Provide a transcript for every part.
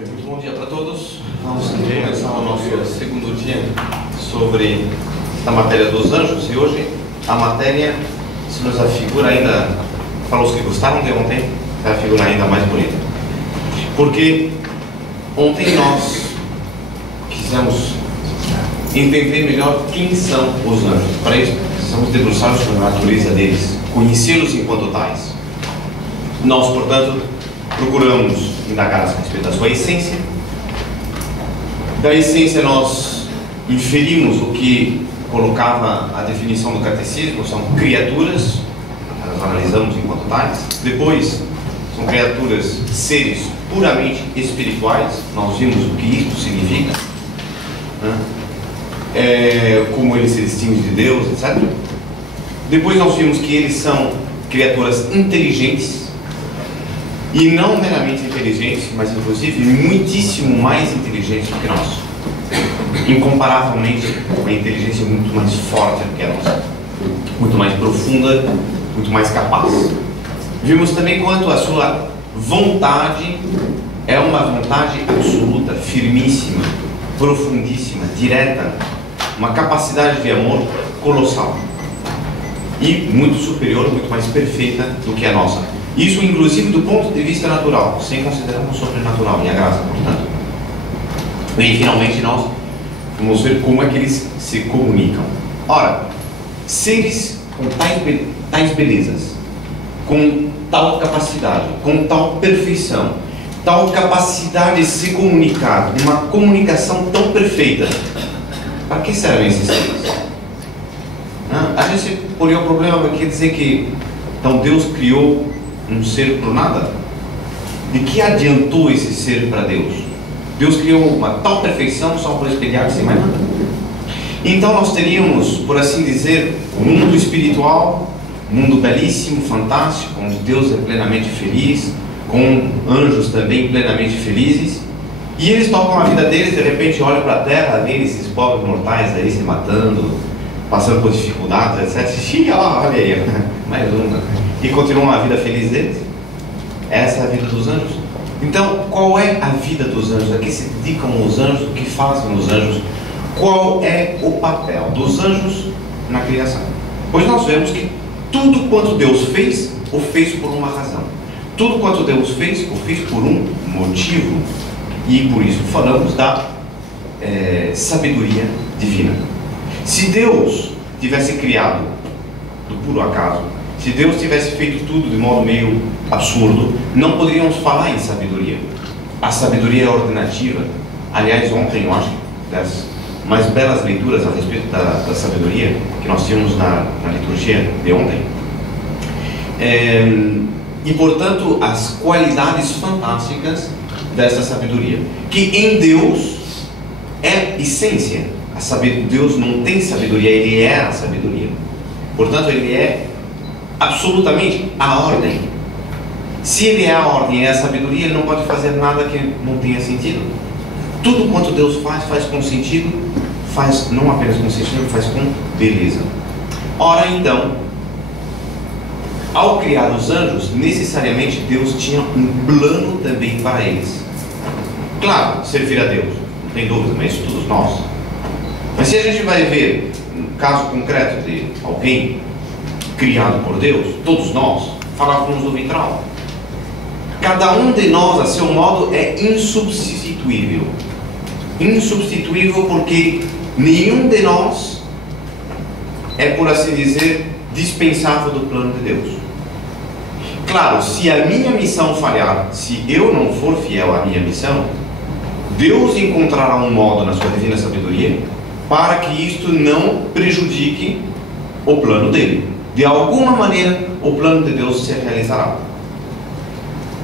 Muito bom dia para todos. Vamos começar o nosso segundo dia sobre a matéria dos anjos. E hoje a matéria se nos afigura ainda, para os que gostaram de ontem, se afigura ainda mais bonita. Porque ontem nós quisemos entender melhor quem são os anjos. Para isso, precisamos debruçar sobre a natureza deles, conhecê-los enquanto tais. Nós, portanto, procuramos indagar a respeito da sua essência. Da essência nós inferimos o que colocava a definição do catecismo: são criaturas, nós analisamos enquanto tais. Depois, são criaturas, seres puramente espirituais, nós vimos o que isso significa, como ele se distingue de Deus, etc. Depois nós vimos que eles são criaturas inteligentes, e não meramente inteligentes, mas inclusive muitíssimo mais inteligentes do que nós. Incomparavelmente, uma inteligência muito mais forte do que a nossa, muito mais profunda, muito mais capaz. Vimos também quanto a sua vontade é uma vontade absoluta, firmíssima, profundíssima, direta, uma capacidade de amor colossal e muito superior, muito mais perfeita do que a nossa. Isso, inclusive, do ponto de vista natural, sem considerar o sobrenatural e a graça, portanto. E, finalmente, nós vamos ver como é que eles se comunicam. Ora, seres com tais belezas, com tal capacidade, com tal perfeição, tal capacidade de se comunicar, uma comunicação tão perfeita, para que servem esses seres? A gente poria o problema aqui dizer que, então, Deus criou um ser por nada? De que adiantou esse ser para Deus? Deus criou uma tal perfeição só para espelhar-se sem mais nada. Então nós teríamos, por assim dizer, um mundo espiritual, um mundo belíssimo, fantástico, onde Deus é plenamente feliz, com anjos também plenamente felizes, e eles tocam a vida deles, de repente olham para a terra, veem esses pobres mortais aí se matando, passando por dificuldades, etc. E olha aí, mais uma. E continuam a vida feliz deles. Essa é a vida dos anjos. Então, qual é a vida dos anjos? A que se dedicam os anjos? O que fazem os anjos? Qual é o papel dos anjos na criação? Pois nós vemos que tudo quanto Deus fez, o fez por uma razão. Tudo quanto Deus fez, o fez por um motivo. E por isso falamos da sabedoria divina. Se Deus tivesse criado do puro acaso, se Deus tivesse feito tudo de modo meio absurdo, não poderíamos falar em sabedoria. A sabedoria é ordenativa. Aliás, ontem eu acho das mais belas leituras a respeito da sabedoria que nós tínhamos na liturgia de ontem. E portanto, as qualidades fantásticas dessa sabedoria, que em Deus é essência. Deus não tem sabedoria, Ele é a sabedoria. Portanto, Ele é absolutamente a ordem. Se Ele é a ordem e é a sabedoria, Ele não pode fazer nada que não tenha sentido. Tudo quanto Deus faz com sentido, faz não apenas com sentido, faz com beleza. Ora então, ao criar os anjos, necessariamente Deus tinha um plano também para eles. Claro, servir a Deus, não tem dúvida, mas isso todos nós. Mas se a gente vai ver um caso concreto de alguém criado por Deus, todos nós falávamos do vitral. Cada um de nós, a seu modo, é insubstituível. Insubstituível porque nenhum de nós é, por assim dizer, dispensável do plano de Deus. Claro, se a minha missão falhar, se eu não for fiel à minha missão, Deus encontrará um modo na sua divina sabedoria para que isto não prejudique o plano dele. De alguma maneira, o plano de Deus se realizará.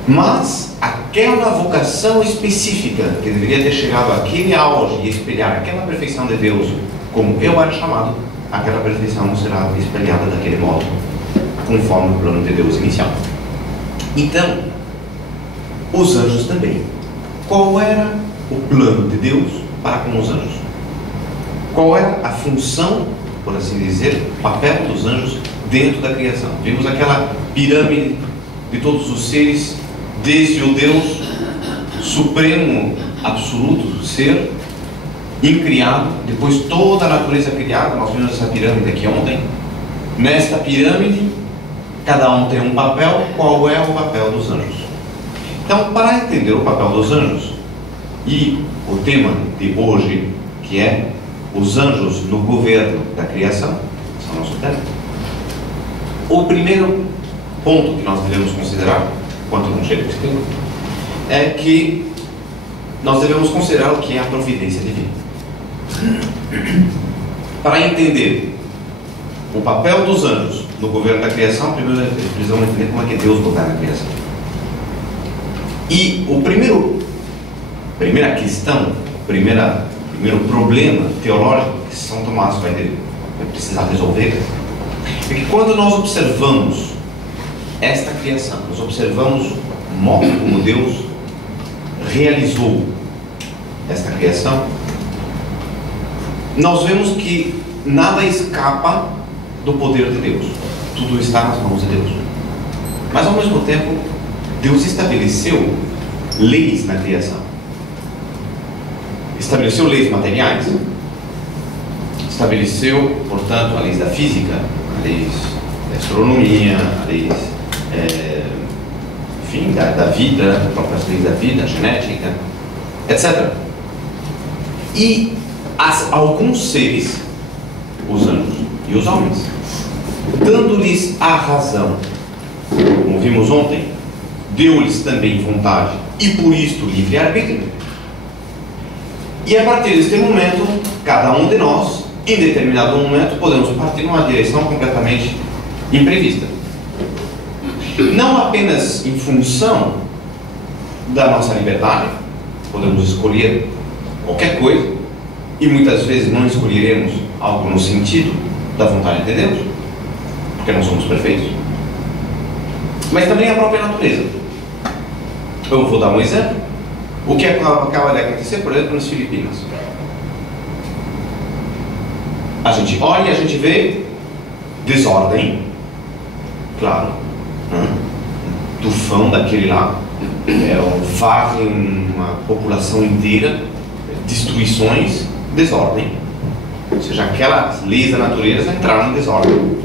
Mas aquela vocação específica que deveria ter chegado àquele auge e espelhar aquela perfeição de Deus, como eu era chamado, aquela perfeição não será espelhada daquele modo, conforme o plano de Deus inicial. Então, os anjos também. Qual era o plano de Deus para com os anjos? Qual era a função, por assim dizer, o papel dos anjos dentro da criação? Vimos aquela pirâmide de todos os seres, desde o Deus supremo, absoluto ser, incriado, depois toda a natureza criada. Nós vimos essa pirâmide aqui ontem. Nesta pirâmide, cada um tem um papel. Qual é o papel dos anjos? Então, para entender o papel dos anjos e o tema de hoje, que é os anjos no governo da criação, esse é o nosso tema. O primeiro ponto que nós devemos considerar, enquanto não chega a escrever, é que nós devemos considerar o que é a providência divina. Para entender o papel dos anjos no governo da criação, primeiro precisamos entender como é que Deus governa a criação. E primeira questão, primeiro problema teológico que São Tomás vai precisar resolver é que quando nós observamos esta criação, nós observamos o modo como Deus realizou esta criação, nós vemos que nada escapa do poder de Deus. Tudo está nas mãos de Deus. Mas ao mesmo tempo, Deus estabeleceu leis na criação. Estabeleceu leis materiais. Estabeleceu, portanto, a lei da física, a lei da astronomia, a lei enfim, da vida, as próprias leis da vida, a genética, etc. E alguns seres, os anjos e os homens, dando-lhes a razão, como vimos ontem, deu-lhes também vontade e por isto livre-arbítrio. E a partir deste momento, cada um de nós, em determinado momento, podemos partir numa direção completamente imprevista. Não apenas em função da nossa liberdade, podemos escolher qualquer coisa, e muitas vezes não escolheremos algo no sentido da vontade de Deus, porque não somos perfeitos, mas também a própria natureza. Eu vou dar um exemplo. O que acaba de acontecer, por exemplo, nas Filipinas. A gente olha e a gente vê desordem, claro, tufão daquele lá, varre uma população inteira, destruições, desordem. Ou seja, aquelas leis da natureza entraram em desordem.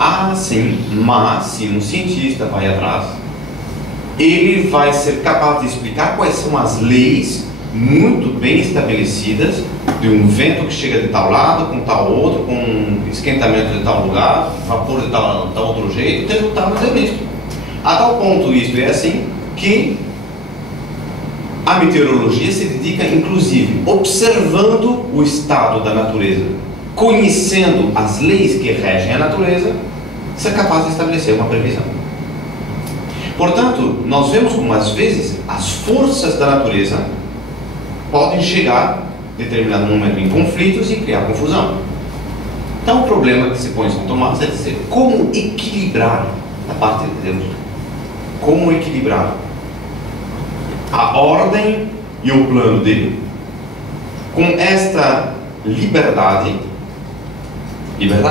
Ah, sim, mas se um cientista vai atrás, ele vai ser capaz de explicar quais são as leis muito bem estabelecidas de um vento que chega de tal lado, com tal outro, com esquentamento de tal lugar, vapor de tal outro jeito, o resultado é nisso. A tal ponto isto é assim que a meteorologia se dedica, inclusive, observando o estado da natureza, conhecendo as leis que regem a natureza, ser capaz de estabelecer uma previsão. Portanto, nós vemos como às vezes as forças da natureza podem chegar em determinado momento em conflitos e criar confusão. Então o problema que se põe em São Tomás é dizer como equilibrar da parte de Deus, como equilibrar a ordem e o plano dele com esta liberdade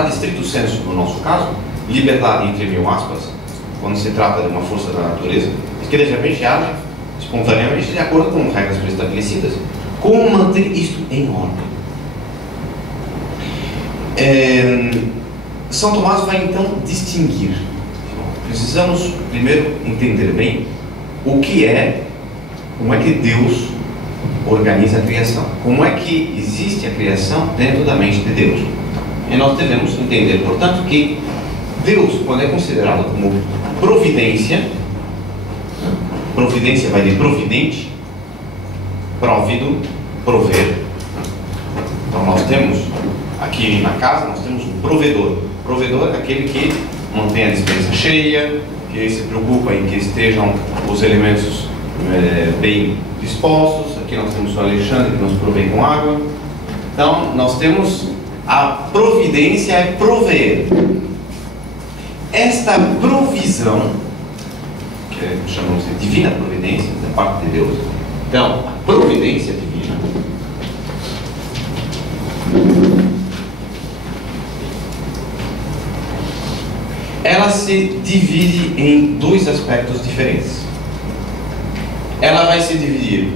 estrito sensu no nosso caso, liberdade entre mil aspas, quando se trata de uma força da natureza, que de repente age espontaneamente de acordo com regras pré-estabelecidas. Como manter isto em ordem? São Tomás vai então distinguir. Precisamos primeiro entender bem como é que Deus organiza a criação, como é que existe a criação dentro da mente de Deus. E nós devemos entender, portanto, que Deus, quando é considerado como providência, providência vai de providente, próvido, prover. Então nós temos aqui na casa, nós temos um provedor. Provedor é aquele que mantém a despensa cheia, que se preocupa em que estejam os elementos bem dispostos. Aqui nós temos o Alexandre que nos provém com água. Então nós temos a providência é prover. Esta provisão, que chamamos de divina providência, da parte de Deus. Então, a providência divina ela se divide em dois aspectos diferentes. ela vai se dividir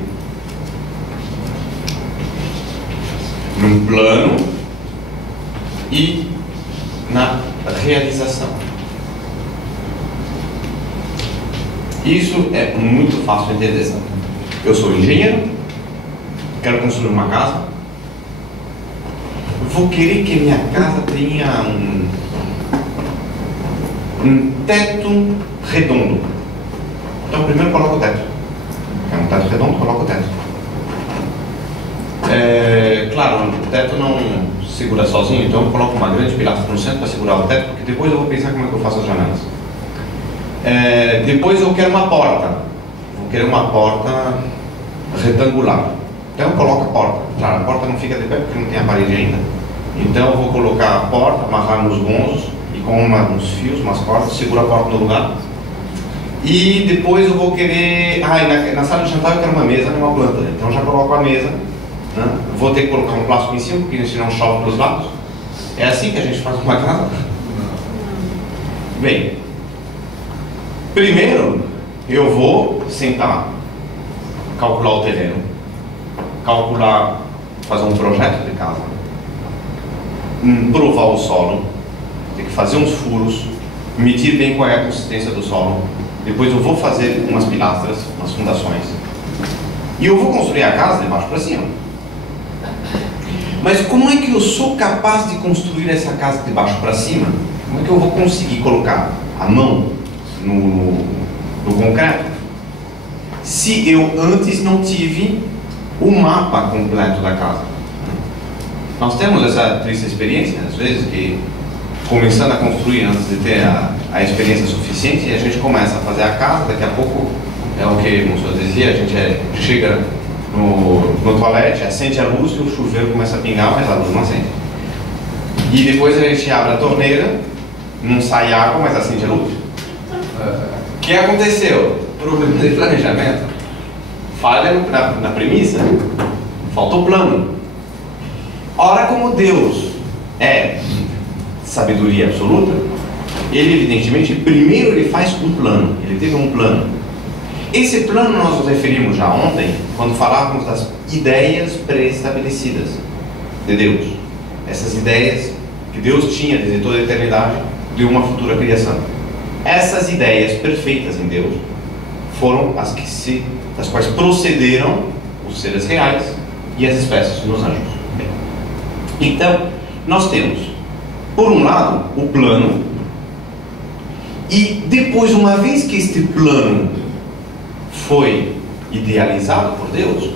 num plano e na realização. Isso é muito fácil de entender. Eu sou engenheiro, quero construir uma casa, vou querer que minha casa tenha um teto redondo. Então primeiro coloco o teto. É um teto redondo, coloco o teto. Claro, o teto não segura sozinho, então eu coloco uma grande pilastra no centro para segurar o teto, porque depois eu vou pensar como é que eu faço as janelas. Depois eu quero uma porta. Vou querer uma porta retangular. Então eu coloco a porta. Claro, a porta não fica de pé porque não tem a parede ainda. Então eu vou colocar a porta, amarrar nos gonzos e com uns fios, umas cordas, segura a porta no lugar. E depois eu vou querer... na sala de jantar eu quero uma mesa e uma planta. Então eu já coloco a mesa, né? Vou ter que colocar um plástico em cima, porque senão chove para os lados. É assim que a gente faz uma casa? Bem, primeiro eu vou sentar, calcular o terreno, fazer um projeto de casa, provar o solo, tem que fazer uns furos, medir bem qual é a consistência do solo. Depois eu vou fazer umas pilastras, umas fundações, e eu vou construir a casa de baixo para cima. Mas como é que eu sou capaz de construir essa casa de baixo para cima? Como é que eu vou conseguir colocar a mão no concreto se eu antes não tive o mapa completo da casa? Nós temos essa triste experiência, às vezes, que começando a construir antes de ter a experiência suficiente, a gente começa a fazer a casa, daqui a pouco é o que o senhor dizia, a gente chega no toalete, acende a luz e o chuveiro começa a pingar, mas a luz não acende. E depois a gente abre a torneira, não sai água, mas acende a luz. O que aconteceu? Problema de planejamento. Falha na premissa, falta o plano. Ora, como Deus é sabedoria absoluta, ele evidentemente, primeiro ele faz um plano, ele teve um plano. Esse plano nós nos referimos já ontem, quando falávamos das ideias pré-estabelecidas de Deus. Essas ideias que Deus tinha desde toda a eternidade de uma futura criação. Essas ideias perfeitas em Deus foram das quais procederam os seres reais e as espécies nos anjos. Então, nós temos, por um lado, o plano, e depois, uma vez que este plano foi idealizado por Deus,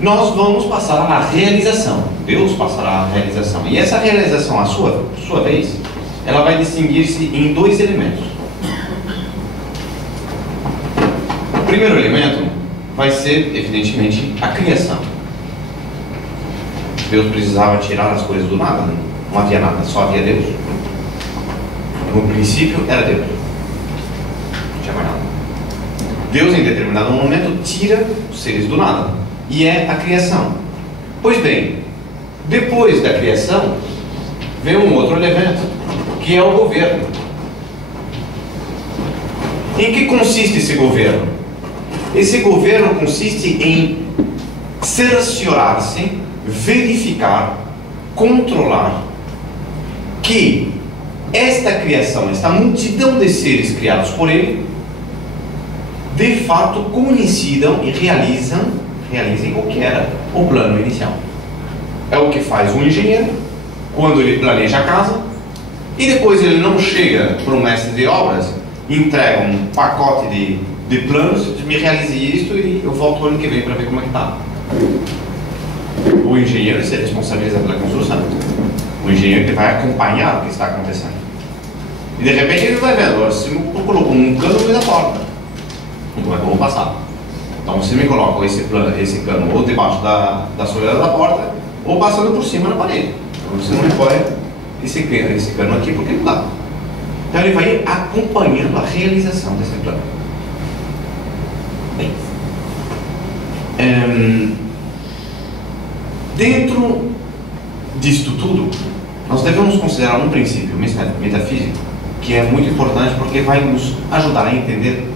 nós vamos passar à realização. Deus passará à realização. E essa realização, a sua vez, ela vai distinguir-se em dois elementos. O primeiro elemento vai ser, evidentemente, a criação. Deus precisava tirar as coisas do nada, não havia nada, só havia Deus. No princípio era Deus, não tinha mais nada. Deus, em determinado momento, tira os seres do nada, e é a criação. Pois bem, depois da criação, vem um outro elemento, que é o governo. Em que consiste esse governo? Esse governo consiste em cerciorar-se, verificar, controlar que esta criação, esta multidão de seres criados por ele, de fato coincidam e realizem o que era o plano inicial. É o que faz um engenheiro quando ele planeja a casa e depois ele não chega para um mestre de obras, entrega um pacote de planos, me realize isto e eu volto o ano que vem para ver como é que está. O engenheiro se responsabiliza pela construção. O engenheiro que vai acompanhar o que está acontecendo. E de repente ele vai vendo, você me colocou um cano no meio da porta. E como é que eu vou passar? Então você me coloca esse cano ou debaixo da soleira da porta, ou passando por cima na parede. Então você não recolhe esse cano aqui porque não dá. Então ele vai acompanhando a realização desse plano. Bem, dentro disto tudo, nós devemos considerar um princípio metafísico que é muito importante porque vai nos ajudar a entender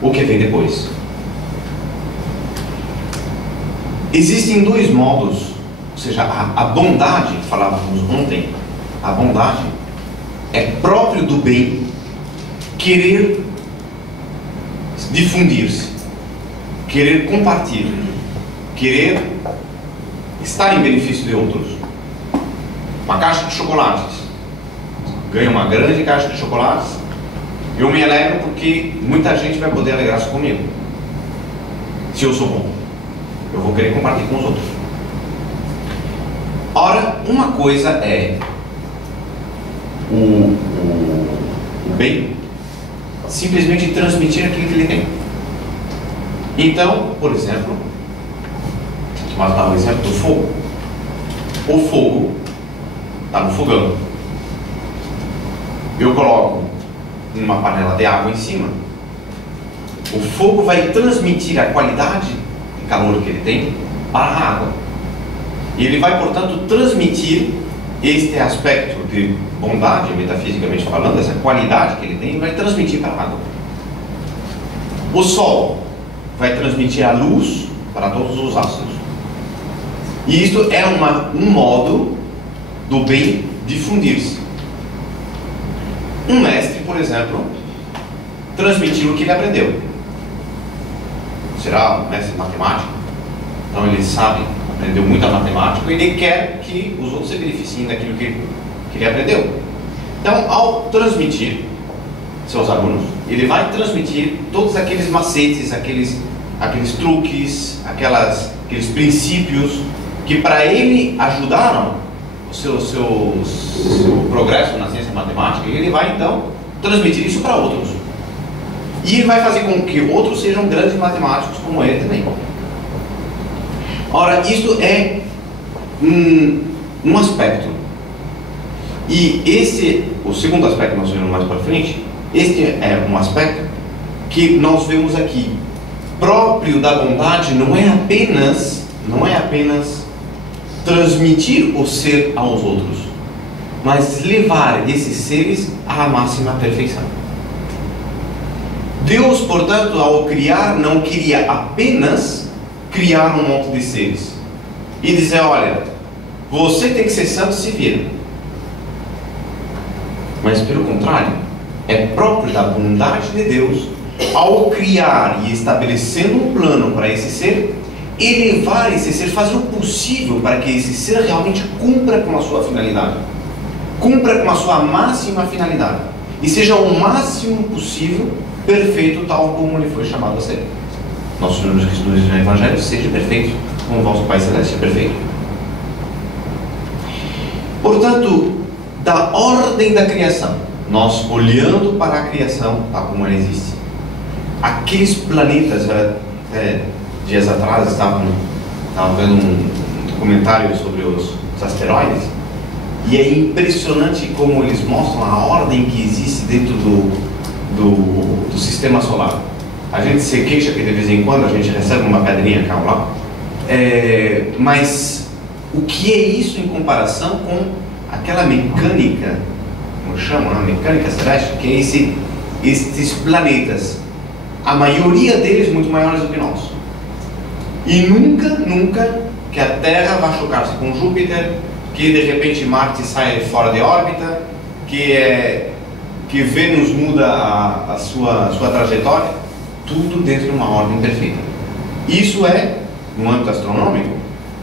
o que vem depois. Existem dois modos, ou seja, a bondade, falávamos ontem, a bondade é próprio do bem querer difundir-se, querer compartilhar, querer estar em benefício de outros. Uma caixa de chocolates, ganho uma grande caixa de chocolates, eu me alegro porque muita gente vai poder alegrar-se comigo. Se eu sou bom, eu vou querer compartilhar com os outros. Ora, uma coisa é o bem simplesmente transmitir aquilo que ele tem. Então, por exemplo, vamos dar o exemplo do fogo. O fogo está no fogão. Eu coloco uma panela de água em cima. O fogo vai transmitir a qualidade de calor que ele tem para a água. E ele vai, portanto, transmitir este aspecto de bondade, metafisicamente falando, essa qualidade que ele tem, vai transmitir para a água. O sol vai transmitir a luz para todos os astros. E isto é um modo do bem difundir-se. Um mestre, por exemplo, transmitir o que ele aprendeu. Será um mestre de matemática? Então ele sabe, aprendeu muita matemática e ele quer que os outros se beneficiem daquilo que ele aprendeu. Então, ao transmitir seus alunos, ele vai transmitir todos aqueles macetes, aqueles truques, aqueles princípios que para ele ajudaram o seu progresso na ciência matemática, e ele vai então transmitir isso para outros. E ele vai fazer com que outros sejam grandes matemáticos como ele também. Ora, isto é um aspecto. E o segundo aspecto que nós vemos mais para frente, este é um aspecto que nós vemos aqui. Próprio da bondade não é apenas transmitir o ser aos outros, mas levar esses seres à máxima perfeição. Deus, portanto, ao criar, não queria apenas criar um monte de seres e dizer, olha, você tem que ser santo, se vira. Mas pelo contrário, é próprio da bondade de Deus, ao criar e estabelecendo um plano para esse ser, elevar esse ser, fazer o possível para que esse ser realmente cumpra com a sua finalidade, cumpra com a sua máxima finalidade e seja o máximo possível perfeito, tal como ele foi chamado a ser. Nosso Senhor Jesus Cristo diz no Evangelho, seja perfeito como o vosso Pai Celeste é perfeito. Portanto, da ordem da criação, nós olhando para a criação tal como ela existe, aqueles planetas, dias atrás estava vendo um documentário sobre os asteroides, e é impressionante como eles mostram a ordem que existe dentro do sistema solar. A gente se queixa que de vez em quando a gente recebe uma pedrinha cá ou lá, mas o que é isso em comparação com aquela mecânica, como chamam, a mecânica celeste, que é esses planetas, a maioria deles muito maiores do que nós. E nunca que a Terra vai chocar-se com Júpiter, que de repente Marte sai fora de órbita, que Vênus muda a sua trajetória, tudo dentro de uma ordem perfeita. Isso no âmbito astronômico,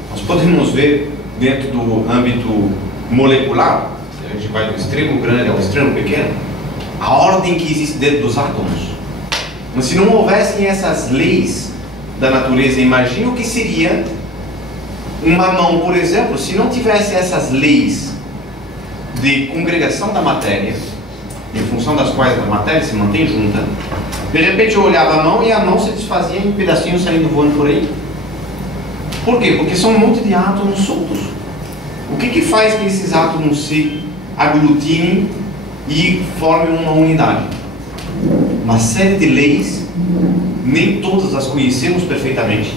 nós podemos ver dentro do âmbito molecular, a gente vai do extremo grande ao extremo pequeno, a ordem que existe dentro dos átomos. Mas se não houvessem essas leis da natureza, imagina o que seria uma mão, por exemplo, se não tivesse essas leis de congregação da matéria, em função das quais a matéria se mantém junta. De repente eu olhava a mão e a mão se desfazia em pedacinhos saindo voando por aí. Por quê? Porque são um monte de átomos soltos. O que faz que esses átomos se aglutinem e formem uma unidade? Uma série de leis, nem todas as conhecemos perfeitamente.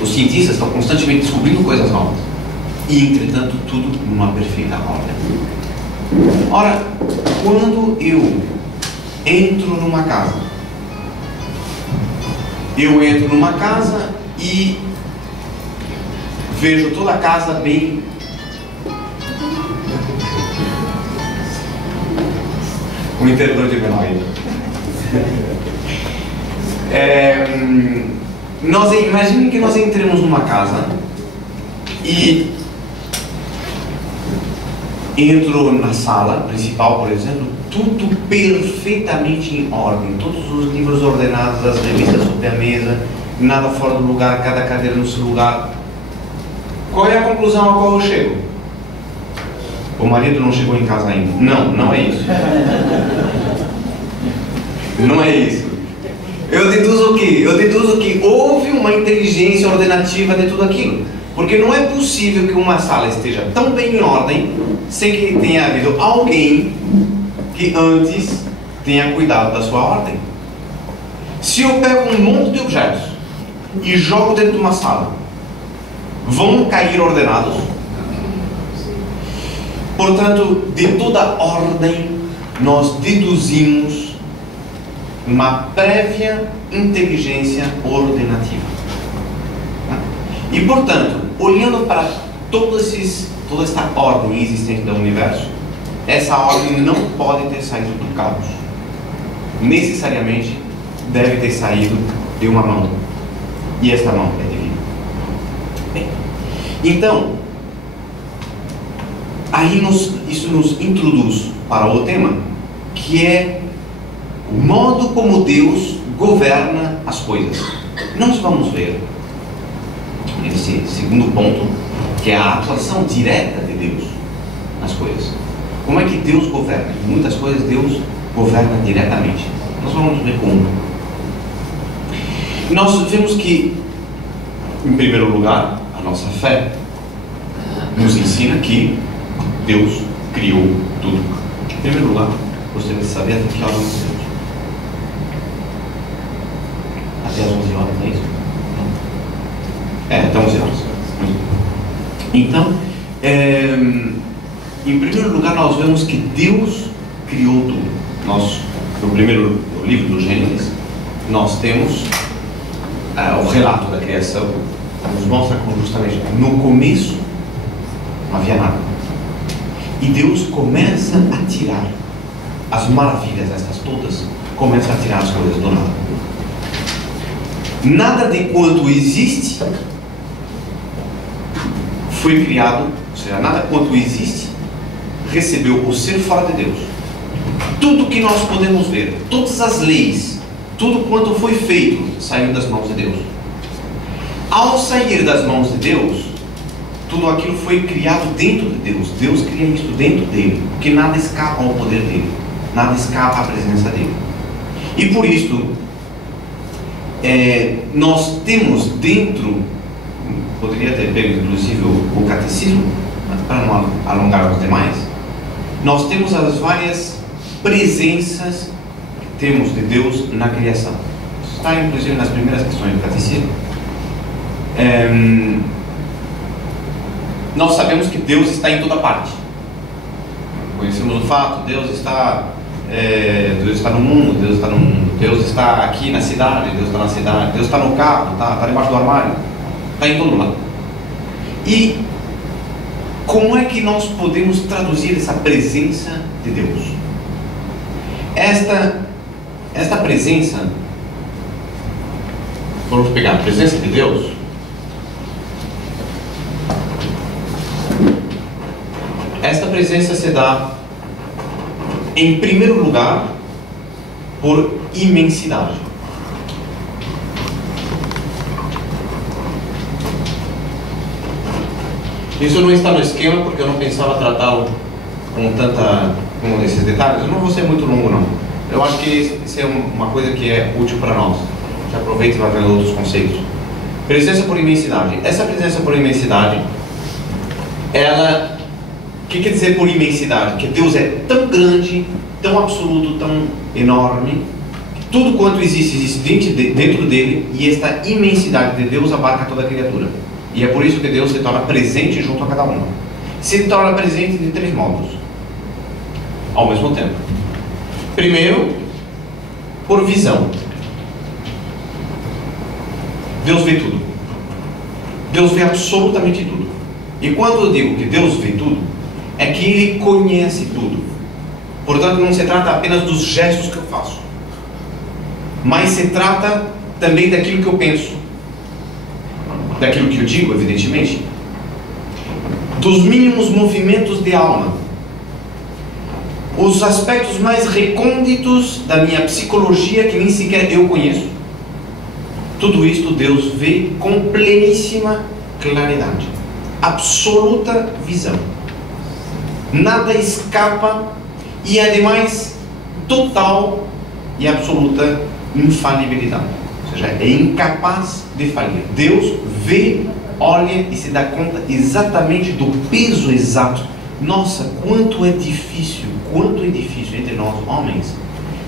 Os cientistas estão constantemente descobrindo coisas novas. E, entretanto, tudo numa perfeita ordem. Ora, quando eu entro numa casa, e vejo toda a casa bem um interruptor de memória. Imagine que nós entremos numa casa e entro na sala principal, por exemplo, tudo perfeitamente em ordem, todos os livros ordenados, as revistas sobre a mesa, nada fora do lugar, cada cadeira no seu lugar. Qual é a conclusão a qual eu chego? O marido não chegou em casa ainda. Não, não é isso. Não é isso. Eu deduzo o quê? Eu deduzo que houve uma inteligência ordenativa de tudo aquilo. Porque não é possível que uma sala esteja tão bem em ordem sem que tenha havido alguém que antes tenha cuidado da sua ordem. Se eu pego um monte de objetos e jogo dentro de uma sala, vão cair ordenados? Portanto, de toda ordem, nós deduzimos uma prévia inteligência ordenativa. E, portanto, olhando para toda esta ordem existente do universo, essa ordem não pode ter saído do caos. Necessariamente deve ter saído de uma mão. E esta mão é divina. Bem, então, aí isso nos introduz para o tema, que é o modo como Deus governa as coisas. Nós vamos ver esse segundo ponto, que é a atuação direta de Deus nas coisas. Como é que Deus governa? Muitas coisas Deus governa diretamente. Nós vamos ver como. Nós vemos que, em primeiro lugar, a nossa fé nos ensina que Deus criou tudo. Em primeiro lugar, gostaria de saber até que horas nós temos. Até as 11 horas, é isso? Até 11 horas. Então, em primeiro lugar, nós vemos que Deus criou tudo. No primeiro livro do Gênesis, nós temos o relato da criação, nos mostra como justamente no começo não havia nada. E Deus começa a tirar as maravilhas, estas todas, começa a tirar as coisas do nada. Nada de quanto existe foi criado, ou seja, nada quanto existe recebeu o ser fora de Deus. Tudo que nós podemos ver, todas as leis, tudo quanto foi feito, saiu das mãos de Deus. Ao sair das mãos de Deus, tudo aquilo foi criado dentro de Deus. Deus cria isso dentro dele, porque nada escapa ao poder dele, nada escapa à presença dele. E por isso, nós temos dentro, poderia ter pego inclusive o catecismo, mas para não alongar os demais, nós temos as várias presenças que temos de Deus na criação. Isso está inclusive nas primeiras questões do catecismo. Nós sabemos que Deus está em toda parte. Conhecemos o fato, Deus está no mundo, Deus está aqui na cidade, Deus está na cidade, Deus está no carro, está debaixo do armário, está em todo lado. E como é que nós podemos traduzir essa presença de Deus? Esta presença, vamos pegar a presença de Deus. Esta presença se dá, em primeiro lugar, por imensidade. Isso não está no esquema porque eu não pensava tratá-lo com esses detalhes. Eu não vou ser muito longo, não. Eu acho que isso é uma coisa que é útil para nós. Já aproveita e vai vendo outros conceitos. Presença por imensidade. Essa presença por imensidade, ela... O que quer dizer por imensidade? Que Deus é tão grande, tão absoluto, tão enorme, que tudo quanto existe dentro dele, e esta imensidade de Deus abarca toda a criatura. E é por isso que Deus se torna presente junto a cada um. Se torna presente de três modos, ao mesmo tempo. Primeiro, por visão. Deus vê tudo. Deus vê absolutamente tudo. E quando eu digo que Deus vê tudo, é que Ele conhece tudo. Portanto, não se trata apenas dos gestos que eu faço, mas se trata também daquilo que eu penso, daquilo que eu digo, evidentemente, dos mínimos movimentos de alma, os aspectos mais recônditos da minha psicologia que nem sequer eu conheço. Tudo isto Deus vê com pleníssima claridade, absoluta visão. Nada escapa e, ademais, total e absoluta infalibilidade. Ou seja, é incapaz de falhar. Deus vê, olha e se dá conta exatamente do peso exato. Nossa, quanto é difícil entre nós homens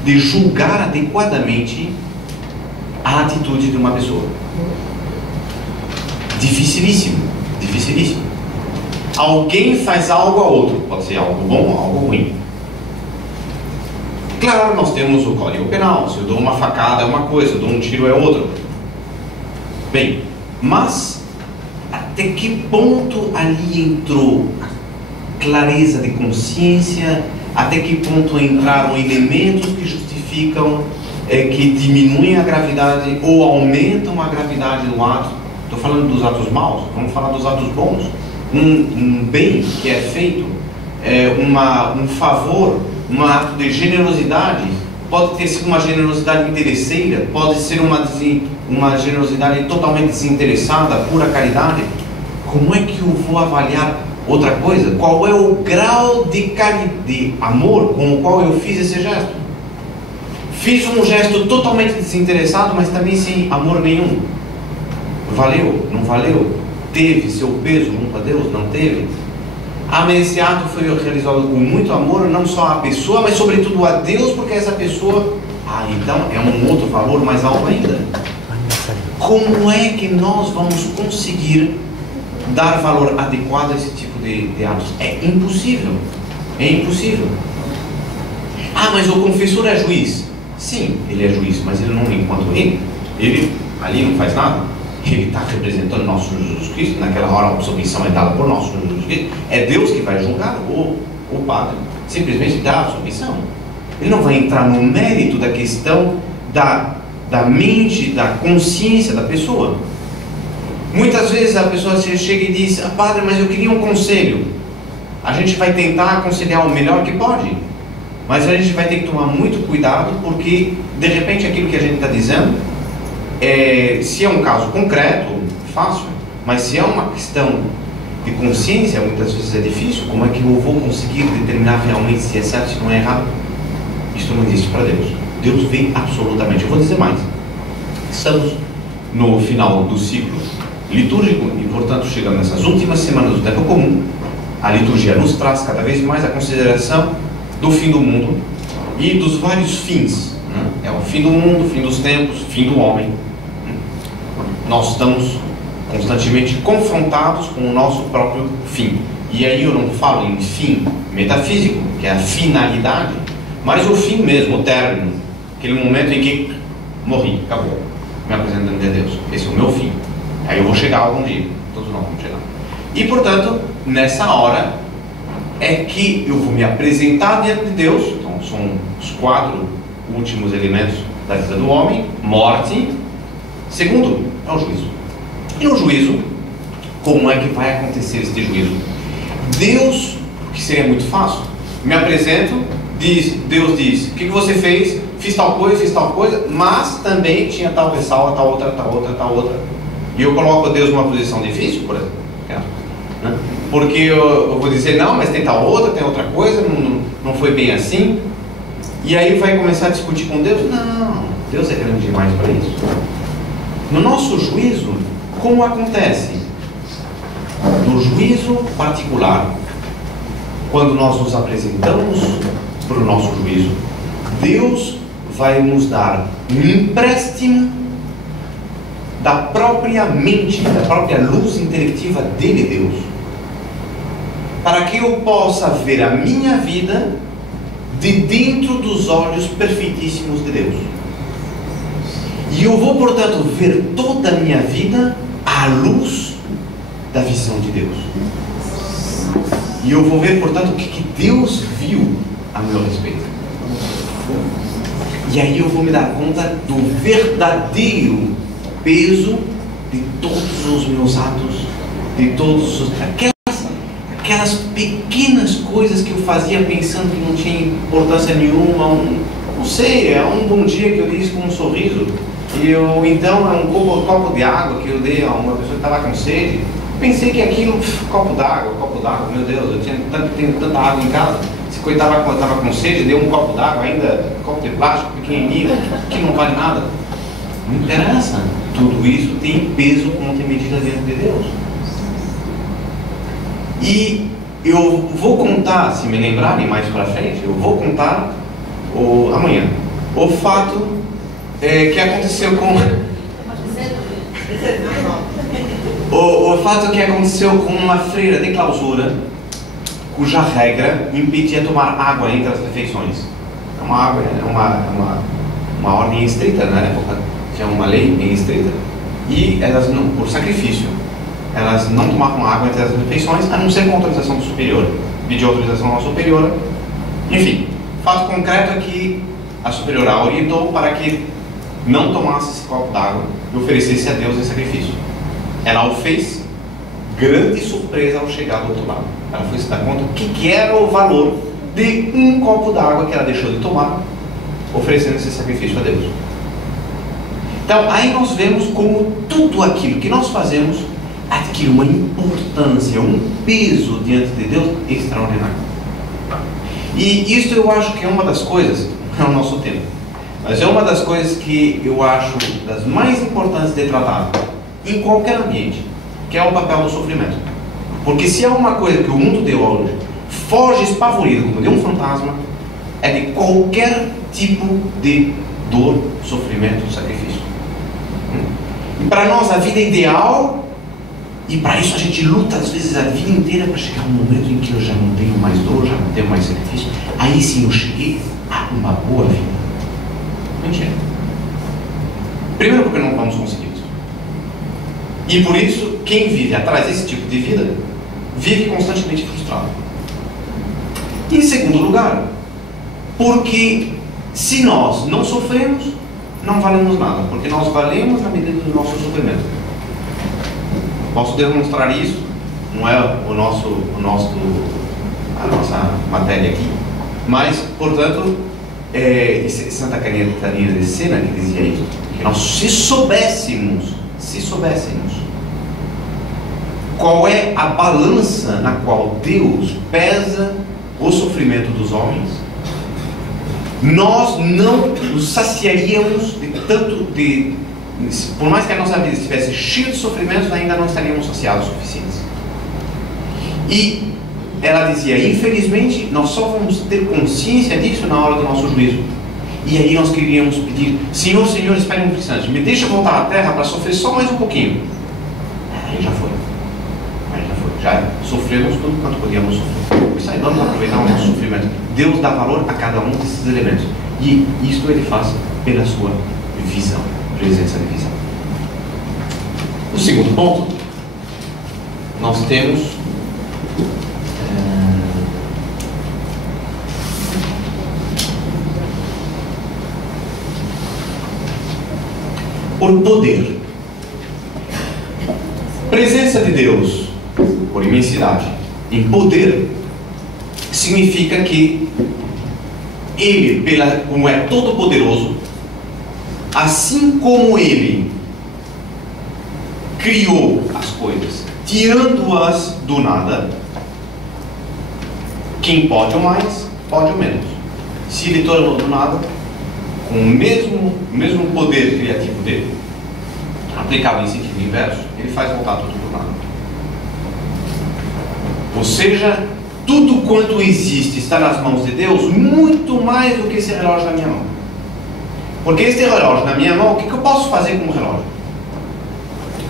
de julgar adequadamente a atitude de uma pessoa. Dificilíssimo, dificilíssimo. Alguém faz algo a outro, pode ser algo bom ou algo ruim. Claro, nós temos o Código Penal. Se eu dou uma facada é uma coisa, se eu dou um tiro é outra. Bem, mas até que ponto ali entrou a clareza de consciência? Até que ponto entraram elementos que justificam, que diminuem a gravidade ou aumentam a gravidade do ato? Estou falando dos atos maus, vamos falar dos atos bons. Um bem que é feito, um favor, um ato de generosidade, pode ter sido uma generosidade interesseira, pode ser uma generosidade totalmente desinteressada, pura caridade. Como é que eu vou avaliar outra coisa? Qual é o grau de amor com o qual eu fiz esse gesto? Fiz um gesto totalmente desinteressado, mas também sem amor nenhum. Valeu? Não valeu? Teve seu peso junto a Deus? Não teve? Ah, mas esse ato foi realizado com muito amor, não só à pessoa, mas sobretudo a Deus, porque essa pessoa... Ah, então é um outro valor mais alto ainda. Como é que nós vamos conseguir dar valor adequado a esse tipo de atos? É impossível. É impossível. Ah, mas o confessor é juiz. Sim, ele é juiz, mas ele não, enquanto ele ali não faz nada. Ele está representando nosso Jesus Cristo. Naquela hora a absolvição é dada por nosso Jesus Cristo. É Deus que vai julgar. O padre simplesmente dá a absolvição. Ele não vai entrar no mérito da questão da mente, da consciência da pessoa. Muitas vezes a pessoa chega e diz: ah, padre, mas eu queria um conselho. A gente vai tentar aconselhar o melhor que pode, mas a gente vai ter que tomar muito cuidado, porque de repente aquilo que a gente está dizendo, se é um caso concreto, fácil, mas se é uma questão de consciência, muitas vezes é difícil. Como é que eu vou conseguir determinar realmente se é certo, se não é errado? Isso não existe para Deus. Deus vê absolutamente. Eu vou dizer mais. Estamos no final do ciclo litúrgico e, portanto, chegando nessas últimas semanas do tempo comum. A liturgia nos traz cada vez mais a consideração do fim do mundo e dos vários fins, né? É o fim do mundo, fim dos tempos, fim do homem. Nós estamos constantemente confrontados com o nosso próprio fim. E aí eu não falo em fim metafísico, que é a finalidade, mas o fim mesmo, o término, aquele momento em que morri, acabou, me apresentando a Deus. Esse é o meu fim. Aí eu vou chegar algum dia, todos nós vamos chegar. E portanto, nessa hora é que eu vou me apresentar diante de Deus. Então são os 4 últimos elementos da vida do homem: morte. Segundo é o juízo. E no juízo, como é que vai acontecer este juízo? Deus, que seria muito fácil, me apresento, Deus diz: o que você fez? Fiz tal coisa, mas também tinha tal ressalva, tal outra. E eu coloco Deus numa posição difícil, por exemplo, né? Porque eu vou dizer: não, mas tem tal outra, tem outra coisa, não foi bem assim. E aí vai começar a discutir com Deus. Não, Deus é grande demais para isso. No nosso juízo, como acontece? No juízo particular, quando nós nos apresentamos para o nosso juízo, Deus vai nos dar um empréstimo da própria mente, da própria luz intelectiva dele, Deus, para que eu possa ver a minha vida de dentro dos olhos perfeitíssimos de Deus. E eu vou, portanto, ver toda a minha vida à luz da visão de Deus. E eu vou ver, portanto, o que Deus viu a meu respeito. E aí eu vou me dar conta do verdadeiro peso de todos os meus atos, de todos aquelas pequenas coisas que eu fazia pensando que não tinha importância nenhuma. Não sei, é um bom dia que eu disse com um sorriso. Então é um copo de água que eu dei a uma pessoa que estava com sede. Pensei que aquilo, copo d'água, meu Deus, eu tenho tanta água em casa. Se coitava estava com sede, deu um copo d'água, ainda copo de plástico pequenininho, que não vale nada. Não interessa. Tudo isso tem peso como tem medida diante de Deus. E eu vou contar, se me lembrarem mais para frente, eu vou contar amanhã o fato que aconteceu com o fato que aconteceu com uma freira de clausura cuja regra impedia tomar água entre as refeições. É uma ordem estrita na época, tinha uma lei bem estrita, e elas não, por sacrifício, elas não tomavam água entre as refeições, a não ser com autorização do superior. Pediu autorização à superiora. Enfim, fato concreto é que a superiora a orientou para que não tomasse esse copo d'água e oferecesse a Deus esse sacrifício. Ela o fez, grande surpresa ao chegar do outro lado. Ela foi se dar conta do que era o valor de um copo d'água que ela deixou de tomar, oferecendo esse sacrifício a Deus. Então, aí nós vemos como tudo aquilo que nós fazemos adquire uma importância, um peso diante de Deus extraordinário. E isso eu acho que é uma das coisas, não é o nosso tempo, mas é uma das coisas que eu acho das mais importantes de tratar em qualquer ambiente, que é o papel do sofrimento. Porque se há uma coisa que o mundo de hoje foge espavorido como de um fantasma, é de qualquer tipo de dor, sofrimento, sacrifício. E para nós a vida é ideal, e para isso a gente luta às vezes a vida inteira para chegar um momento em que eu já não tenho mais dor, já não tenho mais sacrifício. Aí sim eu cheguei a uma boa vida. Mentira. Primeiro porque não vamos conseguir isso. E por isso quem vive atrás desse tipo de vida vive constantemente frustrado. Em segundo lugar, porque se nós não sofremos, não valemos nada, porque nós valemos na medida do nosso sofrimento. Posso demonstrar isso, não é a nossa matéria aqui, mas, portanto, Santa Catarina de Sena que dizia isso, que nós se soubéssemos qual é a balança na qual Deus pesa o sofrimento dos homens, nós não nos saciaríamos por mais que a nossa vida estivesse cheia de sofrimentos, ainda não estaríamos saciados o suficientes. E ela dizia, infelizmente, nós só vamos ter consciência disso na hora do nosso juízo. E aí nós queríamos pedir, Senhor, espere um instante, me deixa voltar à terra para sofrer só mais um pouquinho. Aí já foi. Já sofremos tudo quanto podíamos sofrer. Saibamos aproveitar o nosso sofrimento. Deus dá valor a cada um desses elementos. E isto Ele faz pela sua visão, presença de visão. O segundo ponto, nós temos por poder. Presença de Deus por imensidade em poder significa que Ele, como é todo poderoso, assim como Ele criou as coisas, tirando-as do nada, quem pode o mais, pode o menos. Se Ele tornou do nada, com o mesmo poder criativo dele, aplicado em sentido inverso, Ele faz voltar tudo do nada. Ou seja, tudo quanto existe está nas mãos de Deus, muito mais do que esse relógio na minha mão. Porque este relógio na minha mão, o que eu posso fazer com o relógio?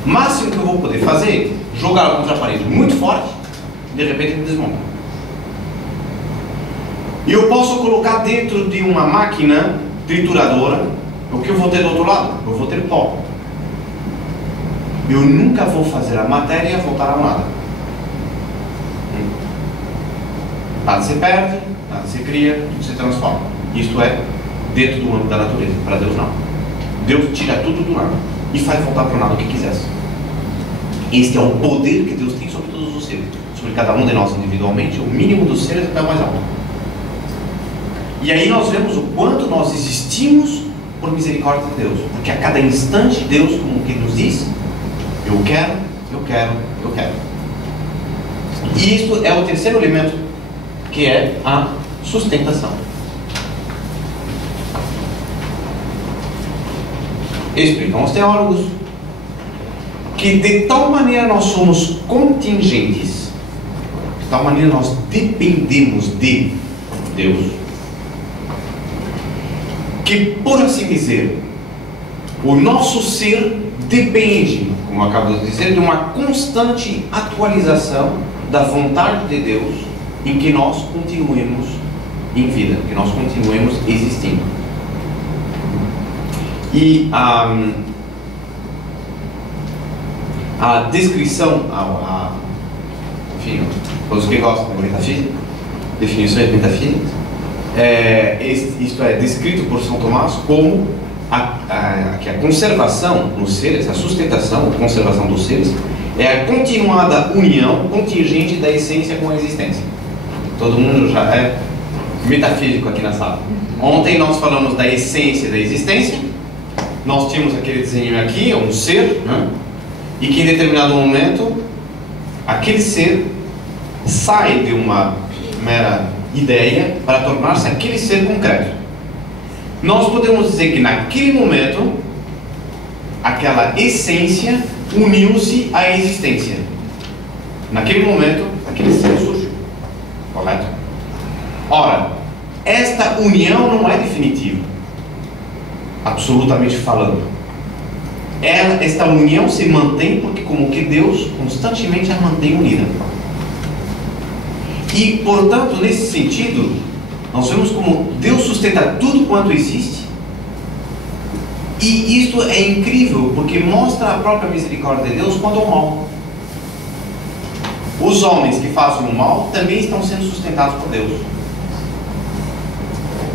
O máximo que eu vou poder fazer, jogar contra a parede muito forte, e de repente ele desmonta. E eu posso colocar dentro de uma máquina trituradora, o que eu vou ter do outro lado? Eu vou ter pó. eu nunca vou fazer a matéria voltar ao nada. Nada se perde, nada se cria, tudo se transforma. Isto é dentro do âmbito da natureza. Para Deus não. Deus tira tudo do nada e faz voltar para o nada o que quisesse. Este é o poder que Deus tem sobre todos os seres, sobre cada um de nós individualmente, o mínimo dos seres até o mais alto. E aí nós vemos o quanto nós existimos por misericórdia de Deus, porque a cada instante Deus, como que nos diz, eu quero, eu quero, eu quero. E isto é o terceiro elemento, que é a sustentação. Explicam os teólogos que de tal maneira nós somos contingentes, de tal maneira nós dependemos de Deus, que, por assim dizer, o nosso ser depende, como eu acabo de dizer, de uma constante atualização da vontade de Deus em que nós continuemos em vida, que nós continuemos existindo. E a descrição, enfim, os que gostam de metafísica, definições metafísicas, isto é descrito por São Tomás como que a conservação nos seres, a sustentação, a conservação dos seres, é a continuada união contingente da essência com a existência. Todo mundo já é metafísico aqui na sala. Ontem nós falamos da essência da existência. Nós tínhamos aquele desenho aqui, um ser, né? E que em determinado momento aquele ser sai de uma mera ideia para tornar-se aquele ser concreto. Nós podemos dizer que naquele momento aquela essência uniu-se à existência. Naquele momento aquele ser surgiu. Correto? Ora, esta união não é definitiva, absolutamente falando. Esta união se mantém porque como que Deus constantemente a mantém unida. E, portanto, nesse sentido, nós vemos como Deus sustenta tudo quanto existe. E isto é incrível, porque mostra a própria misericórdia de Deus quanto ao mal. Os homens que fazem o mal também estão sendo sustentados por Deus.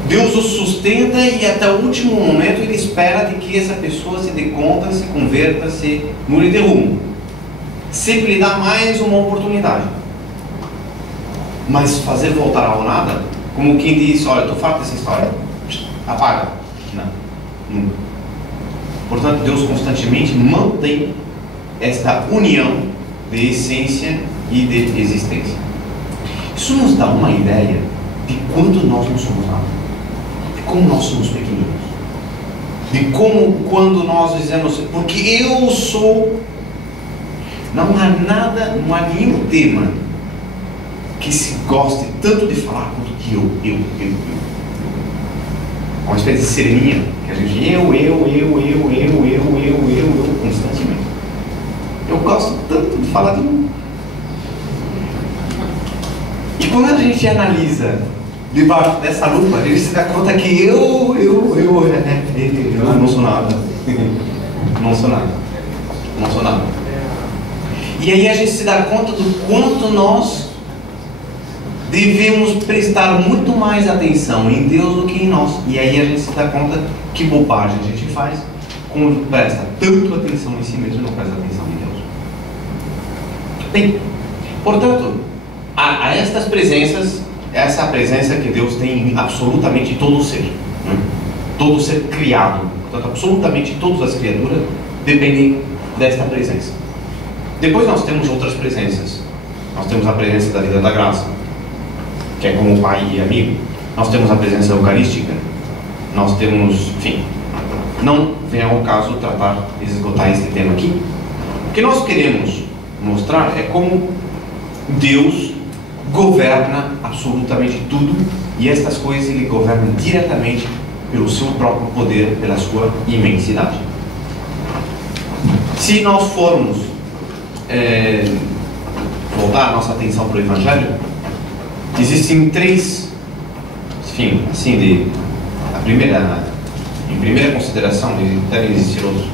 Deus os sustenta e até o último momento Ele espera de que essa pessoa se dê conta, se converta, se mude de rumo. Sempre lhe dá mais uma oportunidade. Mas fazer voltar ao nada, como quem diz, olha, estou farto dessa história, apaga. Não, nunca. Portanto, Deus constantemente mantém esta união de essência e de existência. Isso nos dá uma ideia de quanto nós não somos nada. Como nós somos pequeninos, de como quando nós dizemos porque eu sou, não há nada, não há nenhum tema que se goste tanto de falar quanto que eu. Uma espécie de sereninha que a gente eu constantemente. Eu gosto tanto de falar de mim. E quando a gente analisa debaixo dessa lupa, a gente se dá conta que eu não sou nada. Não sou nada. Não sou nada. E aí a gente se dá conta do quanto nós devemos prestar muito mais atenção em Deus do que em nós. E aí a gente se dá conta que bobagem a gente faz quando presta tanto atenção em si mesmo e não presta atenção em Deus. Bem, portanto, a estas presenças, essa é a presença que Deus tem em absolutamente todo o ser, né? Todo o ser criado. Portanto, absolutamente todas as criaturas dependem desta presença. Depois nós temos outras presenças. Nós temos a presença da vida da graça, que é como pai e amigo. Nós temos a presença eucarística. Nós temos, enfim, não vem ao caso tratar, esgotar este tema aqui. O que nós queremos mostrar é como Deus governa absolutamente tudo, e estas coisas Ele governa diretamente pelo seu próprio poder, pela sua imensidade. Se nós formos voltar a nossa atenção para o Evangelho, existem três, enfim, assim, em primeira consideração, devem existir outros,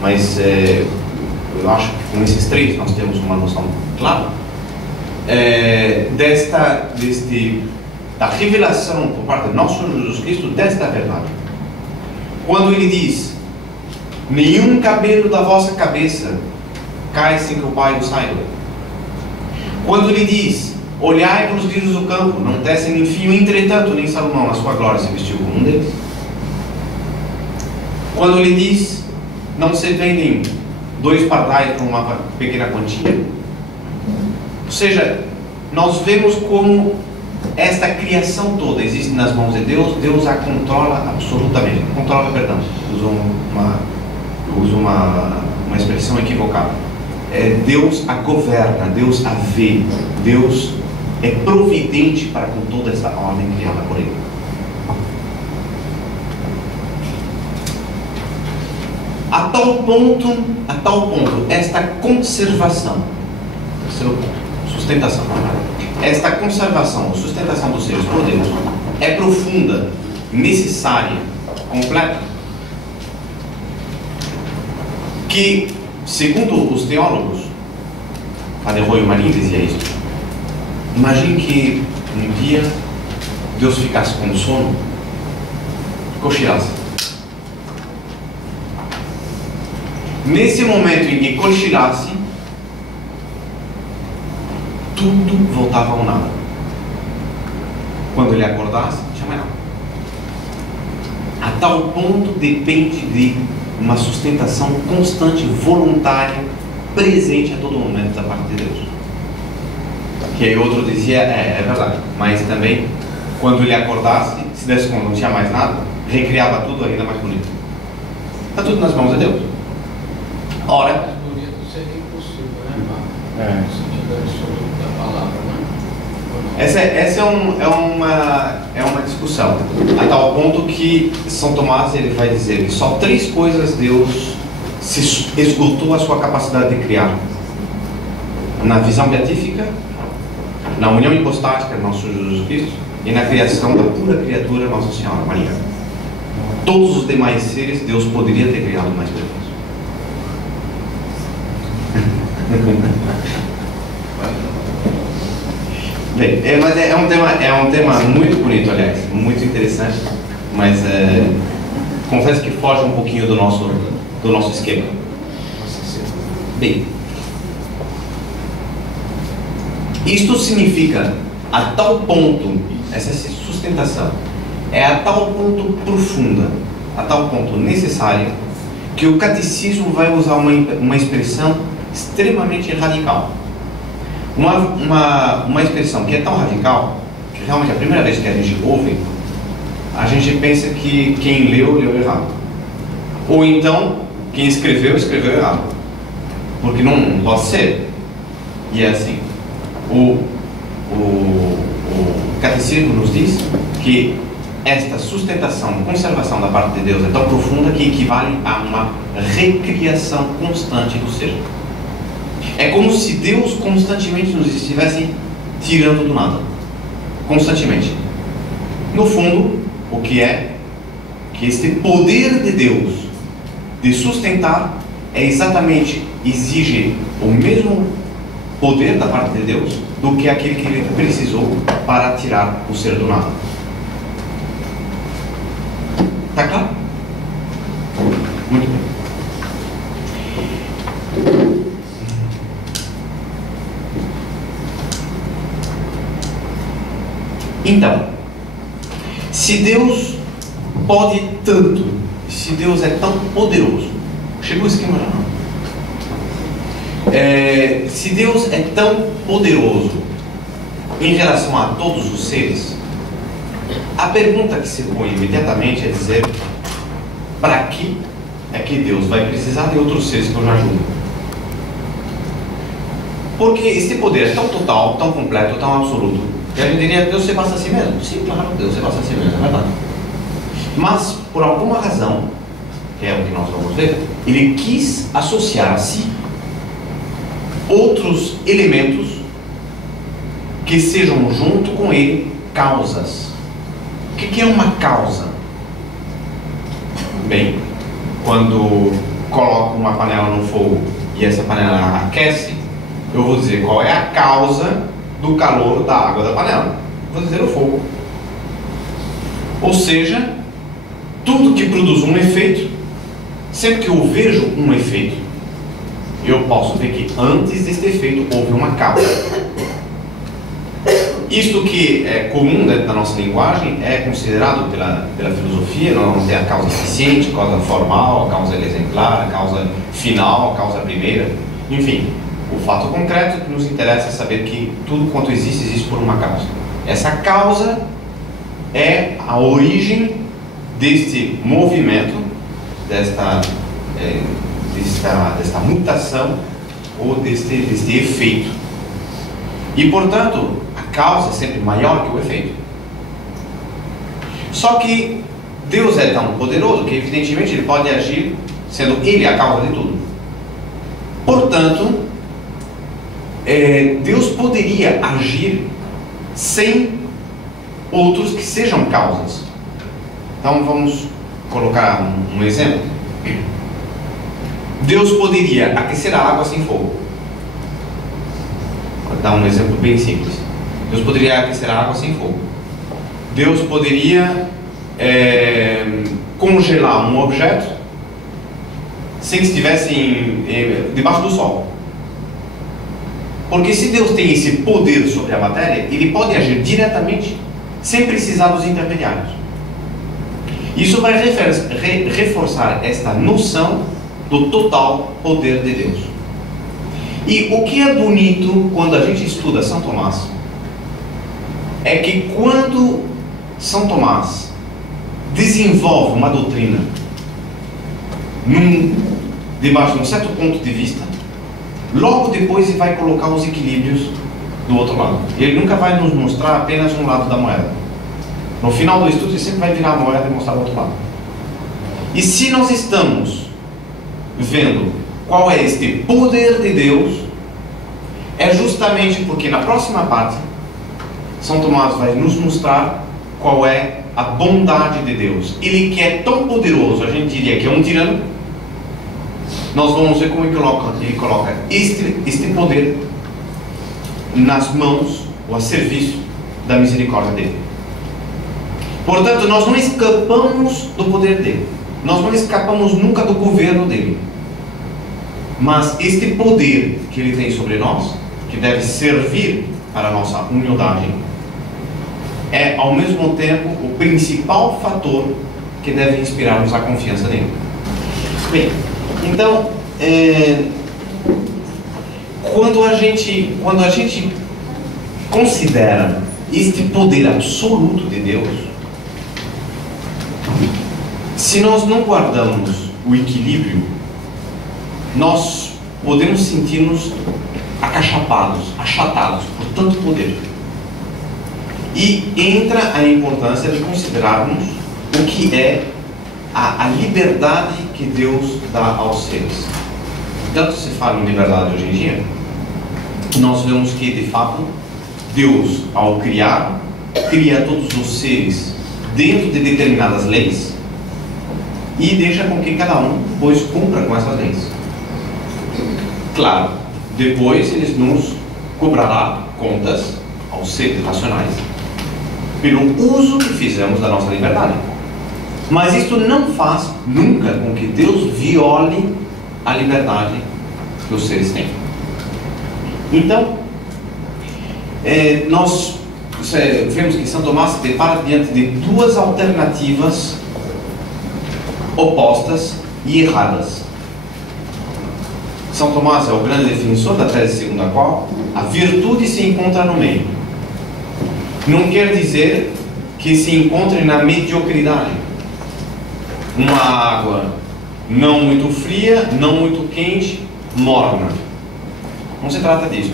mas eu acho que com esses três nós temos uma noção clara da revelação por parte de nosso Senhor Jesus Cristo desta verdade. Quando ele diz: nenhum cabelo da vossa cabeça cai sem que o Pai o saiba. Quando ele diz: olhai para os lírios do campo, não tecem nem fio, entretanto nem Salomão na sua glória se vestiu como um deles. Quando ele diz: não se vendem 2 pardais por uma pequena quantia. Ou seja, nós vemos como esta criação toda existe nas mãos de Deus. Deus a controla absolutamente. Controla, perdão, uso uma expressão equivocada. Deus a governa, Deus a vê, Deus é providente para com toda esta ordem criada por Ele. A tal ponto, esta conservação, terceiro ponto, sustentação, esta conservação ou sustentação dos seres por Deus é profunda, necessária, completa, que, segundo os teólogos, Padre Roy Marinho dizia isso. Imagine que um dia Deus ficasse com sono, cochilasse. Nesse momento em que cochilasse, tudo voltava ao nada. Quando ele acordasse, não tinha mais nada. A tal ponto depende de uma sustentação constante, voluntária, presente a todo momento da parte de Deus. Que aí outro dizia, é verdade, mas também quando ele acordasse, se desse conta não tinha mais nada, recriava tudo ainda mais bonito. Está tudo nas mãos de Deus. Ora, mais bonito seria impossível, né, Marcos? No sentido absoluto da palavra, né? essa é uma discussão, a tal ponto que São Tomás ele vai dizer que só 3 coisas Deus se esgotou a sua capacidade de criar: na visão beatífica, na união hipostática de nosso Jesus Cristo e na criação da pura criatura Nossa Senhora Maria. Todos os demais seres Deus poderia ter criado mais perfeitos. Bem, mas é um tema muito bonito, aliás, muito interessante, mas confesso que foge um pouquinho do nosso esquema. Bem, isto significa a tal ponto, essa sustentação é a tal ponto profunda, a tal ponto necessária, que o catecismo vai usar uma expressão extremamente radical. Uma expressão que é tão radical que realmente a primeira vez que a gente ouve, a gente pensa que quem leu errado, ou então quem escreveu errado, porque não pode ser. E é assim, o catecismo nos diz que esta sustentação, conservação da parte de Deus é tão profunda que equivale a uma recriação constante do ser. É como se Deus constantemente nos estivesse tirando do nada. Constantemente. No fundo, o que é que este poder de Deus de sustentar é exatamente, exige o mesmo poder da parte de Deus do que aquele que ele precisou para tirar o ser do nada. Está claro? Muito bem. Então, se Deus pode tanto, se Deus é tão poderoso, chegou o esquema já não? Se Deus é tão poderoso em relação a todos os seres, a pergunta que se põe imediatamente é dizer: para que é que Deus vai precisar de outros seres que nos ajudem? Porque esse poder é tão total, tão completo, tão absoluto, que a gente diria: Deus se basta a si mesmo. Sim, claro, Deus se basta a si mesmo, é verdade. Mas, por alguma razão, que é o que nós vamos ver, ele quis associar a si outros elementos que sejam junto com ele causas. O que é uma causa? Bem, quando coloco uma panela no fogo e essa panela aquece, eu vou dizer qual é a causa do calor da água da panela. Vou dizer o fogo. Ou seja, tudo que produz um efeito, sempre que eu vejo um efeito, eu posso ver que antes desse efeito houve uma causa. Isto que é comum dentro da nossa linguagem é considerado pela filosofia. Nós vamos ter a causa eficiente, a causa formal, a causa exemplar, a causa final, a causa primeira. Enfim, o fato concreto que nos interessa é saber que tudo quanto existe por uma causa. Essa causa é a origem deste movimento, desta mutação ou deste efeito. E, portanto, a causa é sempre maior que o efeito. Só que Deus é tão poderoso que, evidentemente, Ele pode agir sendo Ele a causa de tudo. Portanto, Deus poderia agir sem outros que sejam causas. Então, vamos colocar um exemplo. Deus poderia aquecer a água sem fogo. Vou dar um exemplo bem simples. Deus poderia aquecer a água sem fogo. Deus poderia congelar um objeto sem que estivesse debaixo do sol. Porque se Deus tem esse poder sobre a matéria, Ele pode agir diretamente, sem precisar dos intermediários. Isso vai reforçar esta noção do total poder de Deus. E o que é bonito quando a gente estuda São Tomás é que quando São Tomás desenvolve uma doutrina debaixo de um certo ponto de vista, logo depois ele vai colocar os equilíbrios do outro lado. Ele nunca vai nos mostrar apenas um lado da moeda. No final do estudo ele sempre vai virar a moeda e mostrar o outro lado. E se nós estamos vendo qual é este poder de Deus, é justamente porque na próxima parte São Tomás vai nos mostrar qual é a bondade de Deus. Ele que é tão poderoso, a gente diria que é um tirano. Nós vamos ver como ele coloca este poder nas mãos ou a serviço da misericórdia dele. Portanto, nós não escapamos do poder dele. Nós não escapamos nunca do governo dele. Mas este poder que ele tem sobre nós, que deve servir para a nossa humildade, é ao mesmo tempo o principal fator que deve inspirar-nos a confiança nele. Bem, então, quando a gente considera este poder absoluto de Deus, se nós não guardamos o equilíbrio, nós podemos sentir-nos acachapados, achatados por tanto poder. E entra a importância de considerarmos o que é a liberdade que Deus dá aos seres. Tanto se fala em liberdade hoje em dia, nós vemos que, de fato, Deus, ao criar, cria todos os seres dentro de determinadas leis e deixa com que cada um depois cumpra com essas leis. Claro, depois eles nos cobrará contas aos seres racionais pelo uso que fizemos da nossa liberdade. Mas isto não faz nunca com que Deus viole a liberdade que os seres têm. Então, nós vemos que São Tomás se depara diante de duas alternativas opostas e erradas. São Tomás é o grande defensor da tese segundo a qual a virtude se encontra no meio. Não quer dizer que se encontre na mediocridade. Uma água não muito fria, não muito quente, morna. Não se trata disso.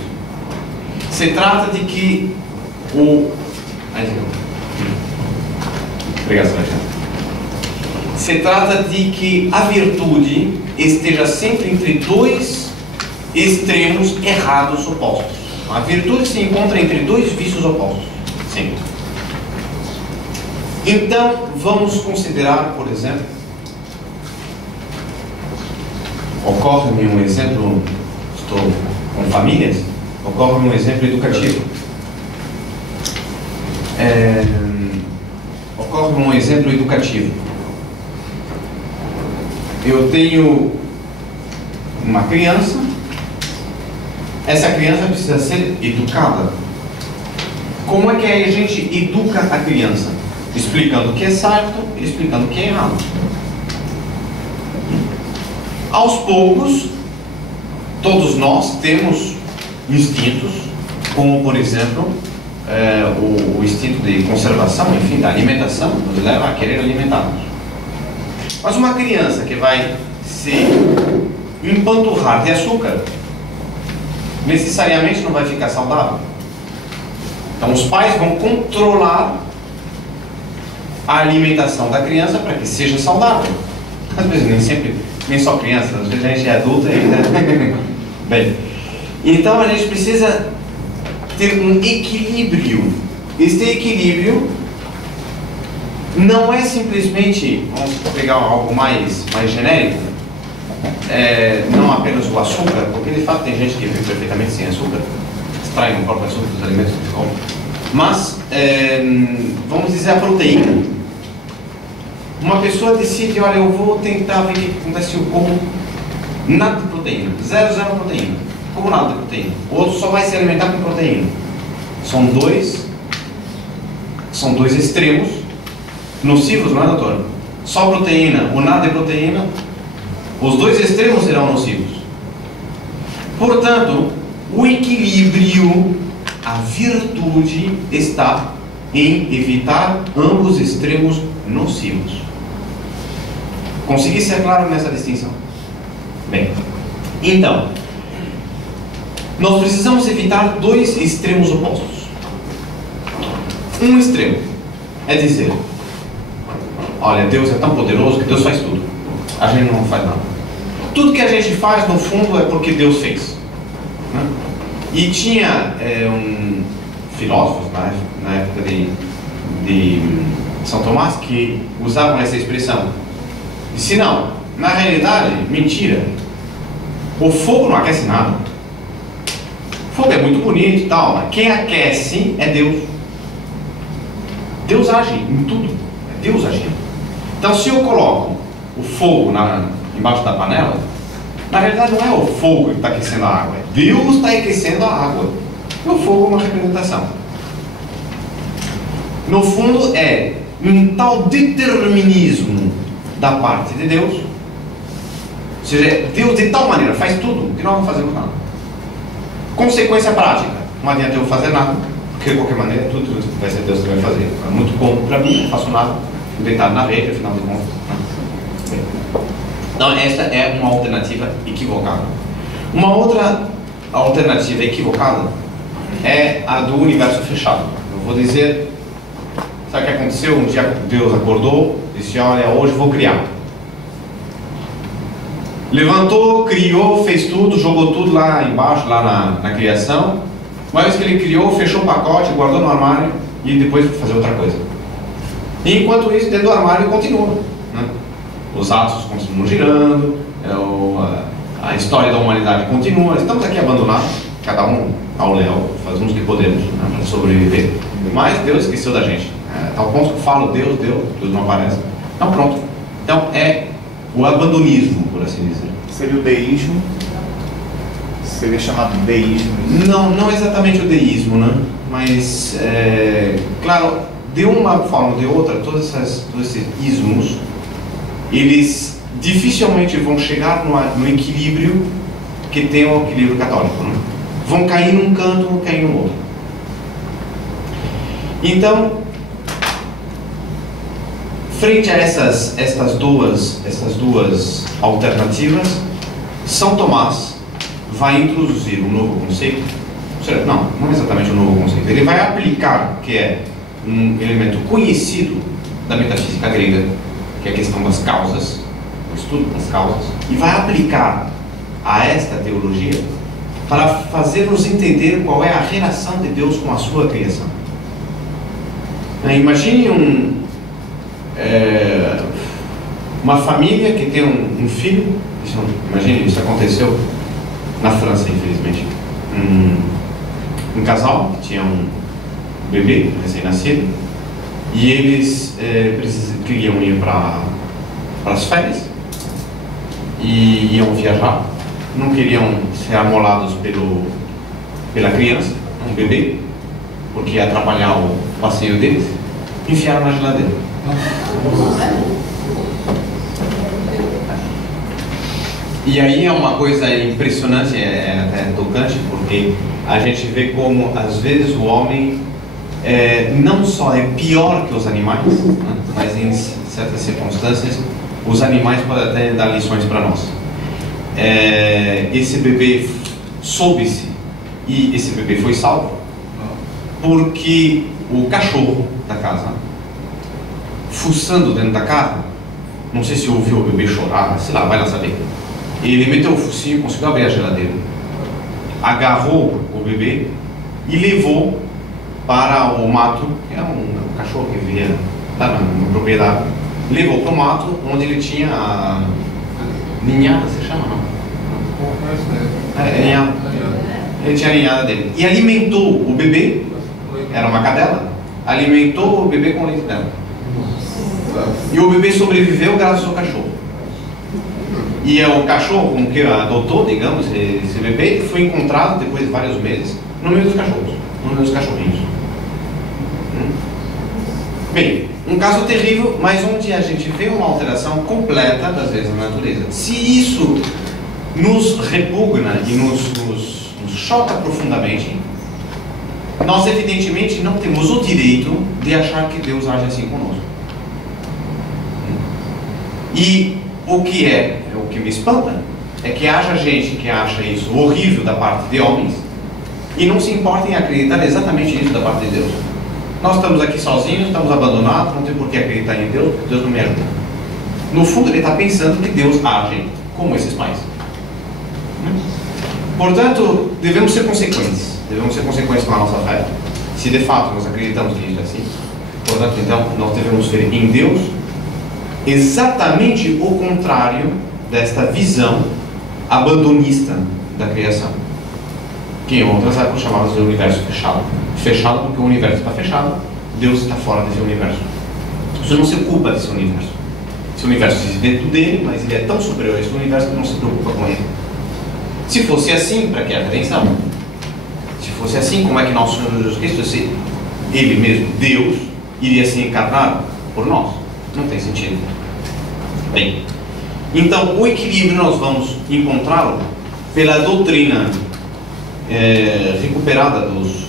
Se trata de que Obrigado, Alexandre. Se trata de que a virtude esteja sempre entre dois extremos errados opostos. A virtude se encontra entre dois vícios opostos, sempre. Então, vamos considerar, por exemplo, ocorre-me um exemplo, estou com famílias, ocorre-me um exemplo educativo. Ocorre-me um exemplo educativo. Eu tenho uma criança, essa criança precisa ser educada. Como é que a gente educa a criança? Explicando o que é certo e explicando o que é errado. Aos poucos, todos nós temos instintos, como por exemplo, o instinto de conservação, enfim, da alimentação, nos leva a querer alimentar-nos. Mas uma criança que vai se empanturrar de açúcar, necessariamente não vai ficar saudável. Então os pais vão controlar a alimentação da criança para que seja saudável. Às vezes nem só criança, às vezes a gente é adulta ainda. Bem, então a gente precisa ter um equilíbrio. Este equilíbrio não é simplesmente, vamos pegar algo mais genérico, não apenas o açúcar, porque de fato tem gente que vive perfeitamente sem açúcar, extrai o próprio açúcar dos alimentos que come, mas vamos dizer a proteína. Uma pessoa decide, olha, eu vou tentar ver o que acontece, eu como nada de proteína, zero proteína, como nada de proteína. O outro só vai se alimentar com proteína. São dois extremos nocivos, não é, doutor? Só proteína ou nada de proteína, os dois extremos serão nocivos. Portanto, o equilíbrio, a virtude está em evitar ambos extremos nocivos. Consegui ser claro nessa distinção? Bem, então, nós precisamos evitar dois extremos opostos. Um extremo é dizer, olha, Deus é tão poderoso que Deus faz tudo, a gente não faz nada. Tudo que a gente faz, no fundo, é porque Deus fez, né? E tinha um filósofo na época de São Tomás que usavam essa expressão. Disse, não, na realidade, mentira, o fogo não aquece nada. O fogo é muito bonito e tal, mas quem aquece é Deus. Deus age em tudo, é Deus agindo. Então, se eu coloco o fogo embaixo da panela, na realidade não é o fogo que está aquecendo a água, é Deus está aquecendo a água. E o fogo é uma representação. No fundo, é um tal determinismo da parte de Deus, ou seja, Deus de tal maneira faz tudo que nós não fazemos nada. Consequência prática, não adianta eu fazer nada, porque de qualquer maneira tudo vai ser Deus que vai fazer. É muito cômodo para mim, não faço nada, fico deitado na rede, afinal de contas. Né? Então esta é uma alternativa equivocada. Uma outra alternativa equivocada é a do universo fechado. Eu vou dizer, sabe o que aconteceu? Um dia Deus acordou, disse, olha, hoje vou criar. Levantou, criou, fez tudo, jogou tudo lá embaixo, lá na criação. Uma vez que ele criou, fechou o pacote, guardou no armário e depois foi fazer outra coisa. E enquanto isso, dentro do armário continua, né? Os atos continuam girando, a história da humanidade continua. Estamos aqui abandonados, cada um ao léu, fazemos o que podemos, né, para sobreviver. Mas Deus esqueceu da gente. Tal ponto que eu falo, Deus não aparece. Então pronto. Então é o abandonismo, por assim dizer. Seria o deísmo? Seria chamado deísmo? Não exatamente o deísmo, né? Mas, claro, de uma forma ou de outra, todos esses ismos, eles dificilmente vão chegar no equilíbrio que tem o equilíbrio católico, né? Vão cair num canto ou cair no outro. Então, frente a estas duas alternativas, São Tomás vai introduzir um novo conceito. Não exatamente um novo conceito. Ele vai aplicar, que é um elemento conhecido da metafísica grega, que é a questão das causas, o estudo das causas, e vai aplicar a esta teologia para fazer-nos entender qual é a relação de Deus com a sua criação. Imagine uma família que tem um filho Imagine, isso aconteceu na França, infelizmente. Um casal que tinha um bebê recém-nascido e eles queriam ir para as férias e iam viajar. Não queriam ser amolados pela criança, um bebê, porque ia atrapalhar o passeio deles. Enfiaram na geladeira. E aí é uma coisa impressionante, até tocante, porque a gente vê como às vezes o homem não só é pior que os animais, né, mas em certas circunstâncias os animais podem até dar lições para nós. Esse bebê soube-se e esse bebê foi salvo porque o cachorro da casa, fuçando dentro da casa, não sei se ouviu o bebê chorar, sei lá, vai lá saber. Ele meteu o focinho, conseguiu abrir a geladeira, agarrou o bebê e levou para o mato, que é um cachorro que vivia lá na propriedade. Levou para o mato, onde ele tinha a ninhada, você chama, não? Ninhada. Ele tinha a ninhada dele. E alimentou o bebê, era uma cadela, alimentou o bebê com o leite dela. E o bebê sobreviveu graças ao cachorro. E é o cachorro com que adotou, digamos, esse bebê, foi encontrado depois de vários meses no meio dos cachorros, no meio dos cachorrinhos. Bem, um caso terrível, mas onde a gente vê uma alteração completa das leis da natureza. Se isso nos repugna e nos choca profundamente, nós evidentemente não temos o direito de achar que Deus age assim conosco. E o que me espanta é que haja gente que acha isso horrível da parte de homens e não se importa em acreditar exatamente isso da parte de Deus. Nós estamos aqui sozinhos, estamos abandonados, não tem por que acreditar em Deus, porque Deus não me ajuda. No fundo ele está pensando que Deus age como esses pais. Portanto, devemos ser consequentes com a nossa fé, se de fato nós acreditamos que isso é assim. Portanto, então, nós devemos ver em Deus exatamente o contrário desta visão abandonista da criação, que em outras épocas chamamos de universo fechado. Fechado porque o universo está fechado, Deus está fora desse universo. Você não se ocupa desse universo. Esse universo existe dentro dele, mas ele é tão superior a esse universo que não se preocupa com ele. Se fosse assim, para que a redenção? Se fosse assim, como é que nosso Senhor Jesus Cristo, se Ele mesmo, Deus, iria se encarnar por nós? Não tem sentido. Bem, então o equilíbrio nós vamos encontrá-lo pela doutrina recuperada dos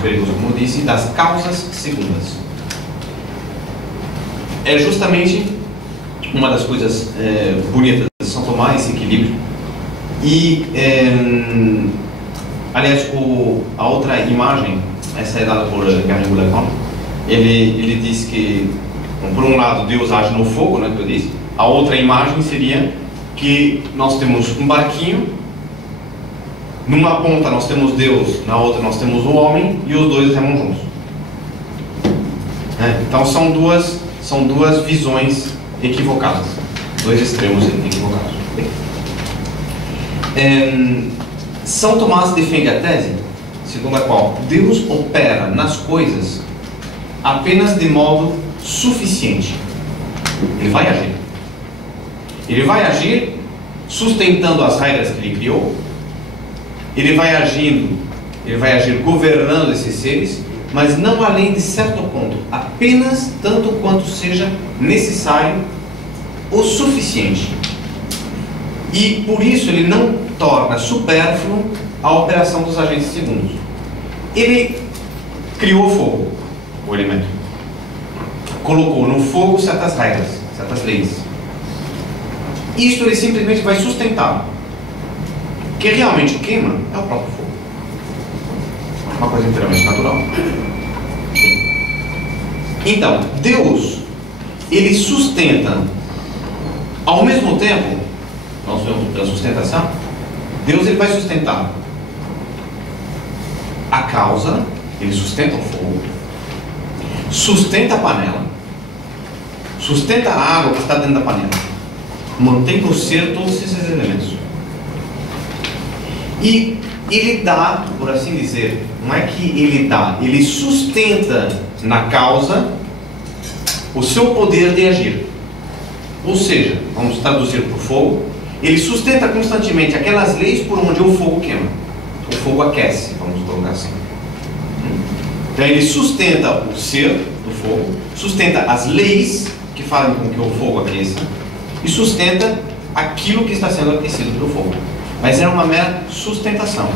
gregos, como eu disse, das causas segundas. É justamente uma das coisas bonitas de São Tomás, esse equilíbrio. E, aliás, a outra imagem, essa é dada por Garrigou Lacan, ele diz que, por um lado, Deus age no fogo, né, que eu disse. A outra imagem seria que nós temos um barquinho, numa ponta nós temos Deus, na outra nós temos o homem, e os dois remam juntos. Então são duas visões equivocadas, dois extremos equivocados. São Tomás defende a tese segundo a qual Deus opera nas coisas apenas de modo suficiente. Ele vai agir. Ele vai agir sustentando as regras que ele criou. Ele vai agir governando esses seres, mas não além de certo ponto, apenas tanto quanto seja necessário o suficiente. E por isso ele não torna supérfluo a operação dos agentes segundos. Ele criou o fogo, o elemento. Colocou no fogo certas regras, certas leis. Isso ele simplesmente vai sustentar. O que realmente queima é o próprio fogo. Uma coisa inteiramente natural. Então, Deus, ele sustenta, ao mesmo tempo, nós vemos pela sustentação, Deus ele vai sustentar a causa, ele sustenta o fogo, sustenta a panela, sustenta a água que está dentro da panela, mantém por ser todos esses elementos. E ele dá, por assim dizer, não é que ele dá, ele sustenta na causa o seu poder de agir. Ou seja, vamos traduzir para o fogo, ele sustenta constantemente aquelas leis por onde o fogo queima. O fogo aquece, vamos colocar assim. Então ele sustenta o ser do fogo, sustenta as leis que fazem com que o fogo aqueça e sustenta aquilo que está sendo aquecido pelo fogo. Mas é uma mera sustentação.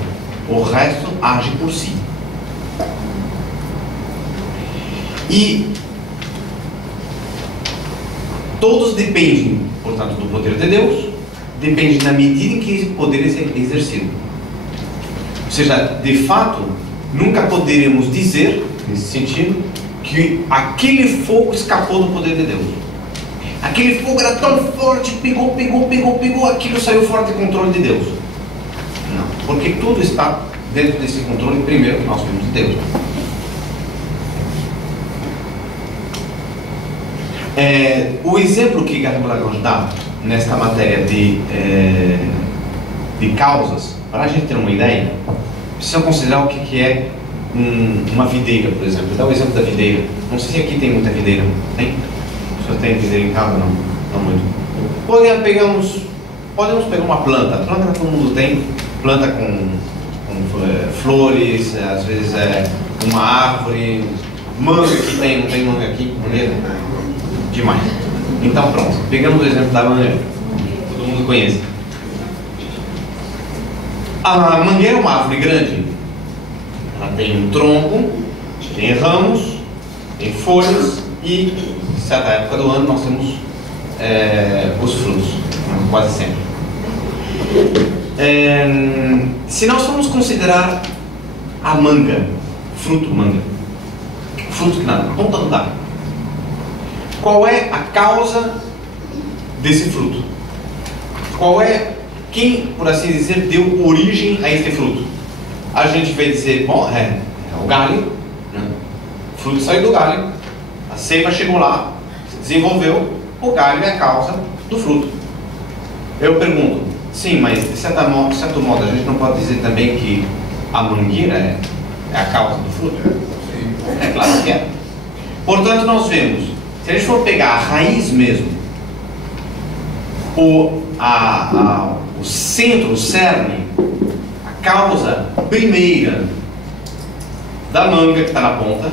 O resto age por si. E todos dependem, portanto, do poder de Deus, depende da medida em que esse poder é exercido. Ou seja, de fato, nunca poderemos dizer, nesse sentido, que aquele fogo escapou do poder de Deus. Aquele fogo era tão forte, pegou, aquilo saiu fora de controle de Deus. Não, porque tudo está dentro desse controle primeiro que nós vimos de Deus. O exemplo que Garrett Lagrange dá nesta matéria de causas, para a gente ter uma ideia, precisa considerar o que é uma videira, por exemplo. Dá o exemplo da videira. Não sei se aqui tem muita videira. Tem? Se você tem videira em casa, não muito. Podemos pegar uma planta. A planta que todo mundo tem, planta com flores, às vezes uma árvore, manga que tem, não tem manga aqui, mangueira? Demais. Então pronto, pegamos o exemplo da mangueira, todo mundo conhece. A mangueira é uma árvore grande, ela tem um tronco, tem ramos, tem folhas e, em certa época do ano, nós temos os frutos, quase sempre. Se nós formos considerar a manga, fruto que na ponta do dado, qual é a causa desse fruto? Quem, por assim dizer, deu origem a este fruto? A gente vai dizer, bom, é o galho, né? O fruto saiu do galho, a seiva chegou lá, se desenvolveu, o galho é a causa do fruto. Eu pergunto, sim, mas de certo modo a gente não pode dizer também que a mangueira é a causa do fruto? É claro que é. Portanto, nós vemos, se a gente for pegar a raiz mesmo, o centro, o cerne, a causa primeira da manga que está na ponta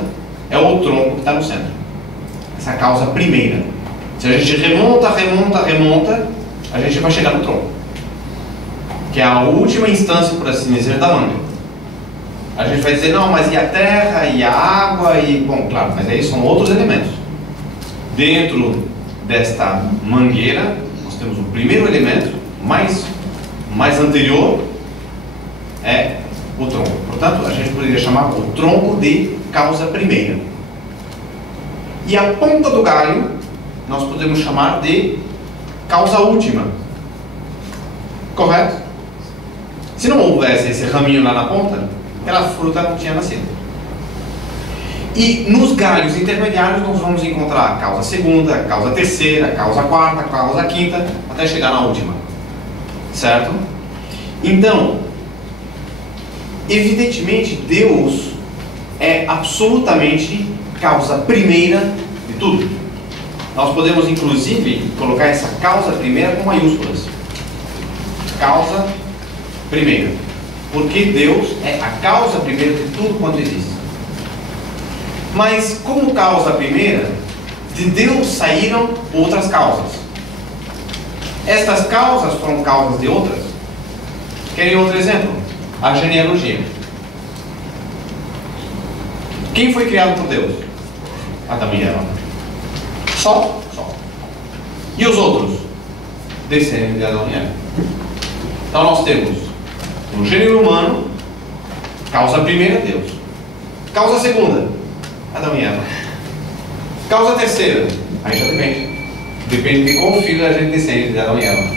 é o tronco que está no centro. Essa é a causa primeira. Se a gente remonta, a gente vai chegar no tronco, que é a última instância, por assim dizer, da manga. A gente vai dizer, não, mas e a terra, e a água, bom, claro, mas aí são outros elementos. Dentro desta mangueira, nós temos o primeiro elemento, mais anterior, é o tronco. Portanto, a gente poderia chamar o tronco de causa primeira. E a ponta do galho, nós podemos chamar de causa última. Correto? Se não houvesse esse raminho lá na ponta, aquela fruta não tinha nascido. E nos galhos intermediários nós vamos encontrar a causa segunda, a causa terceira, a causa quarta, a causa quinta, até chegar na última. Certo? Então, evidentemente, Deus é absolutamente causa primeira de tudo. Nós podemos, inclusive, colocar essa causa primeira com maiúsculas. Causa primeira. Porque Deus é a causa primeira de tudo quanto existe. Mas, como causa primeira, de Deus saíram outras causas. Estas causas foram causas de outras. Querem outro exemplo? A genealogia. Quem foi criado por Deus? Adão e Eva. Só. E os outros? Descendentes de Adão e Eva. Então nós temos no gênero humano, causa primeira, Deus. Causa segunda, Adão e Eva. Causa terceira, aí já depende. Depende de qual filho a gente descende de Adão e Eva.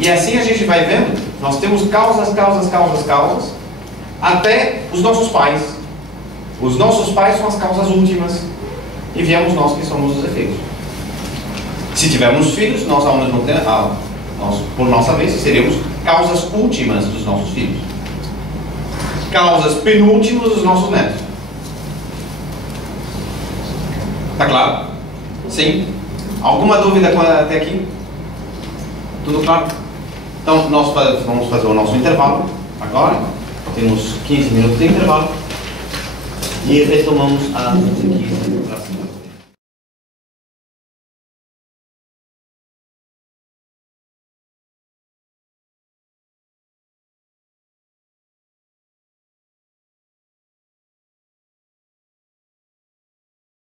E assim a gente vai vendo, nós temos causas, até os nossos pais. Os nossos pais são as causas últimas. E viemos nós que somos os efeitos. Se Se tivermos filhos, nós ao mesmo tempo, por nossa vez, seremos causas últimas dos nossos filhos. Causas penúltimas dos nossos netos. Tá claro? Sim? Alguma dúvida até aqui? Tudo claro? Então, nós vamos fazer o nosso intervalo agora. Temos 15 minutos de intervalo. E retomamos às 15 para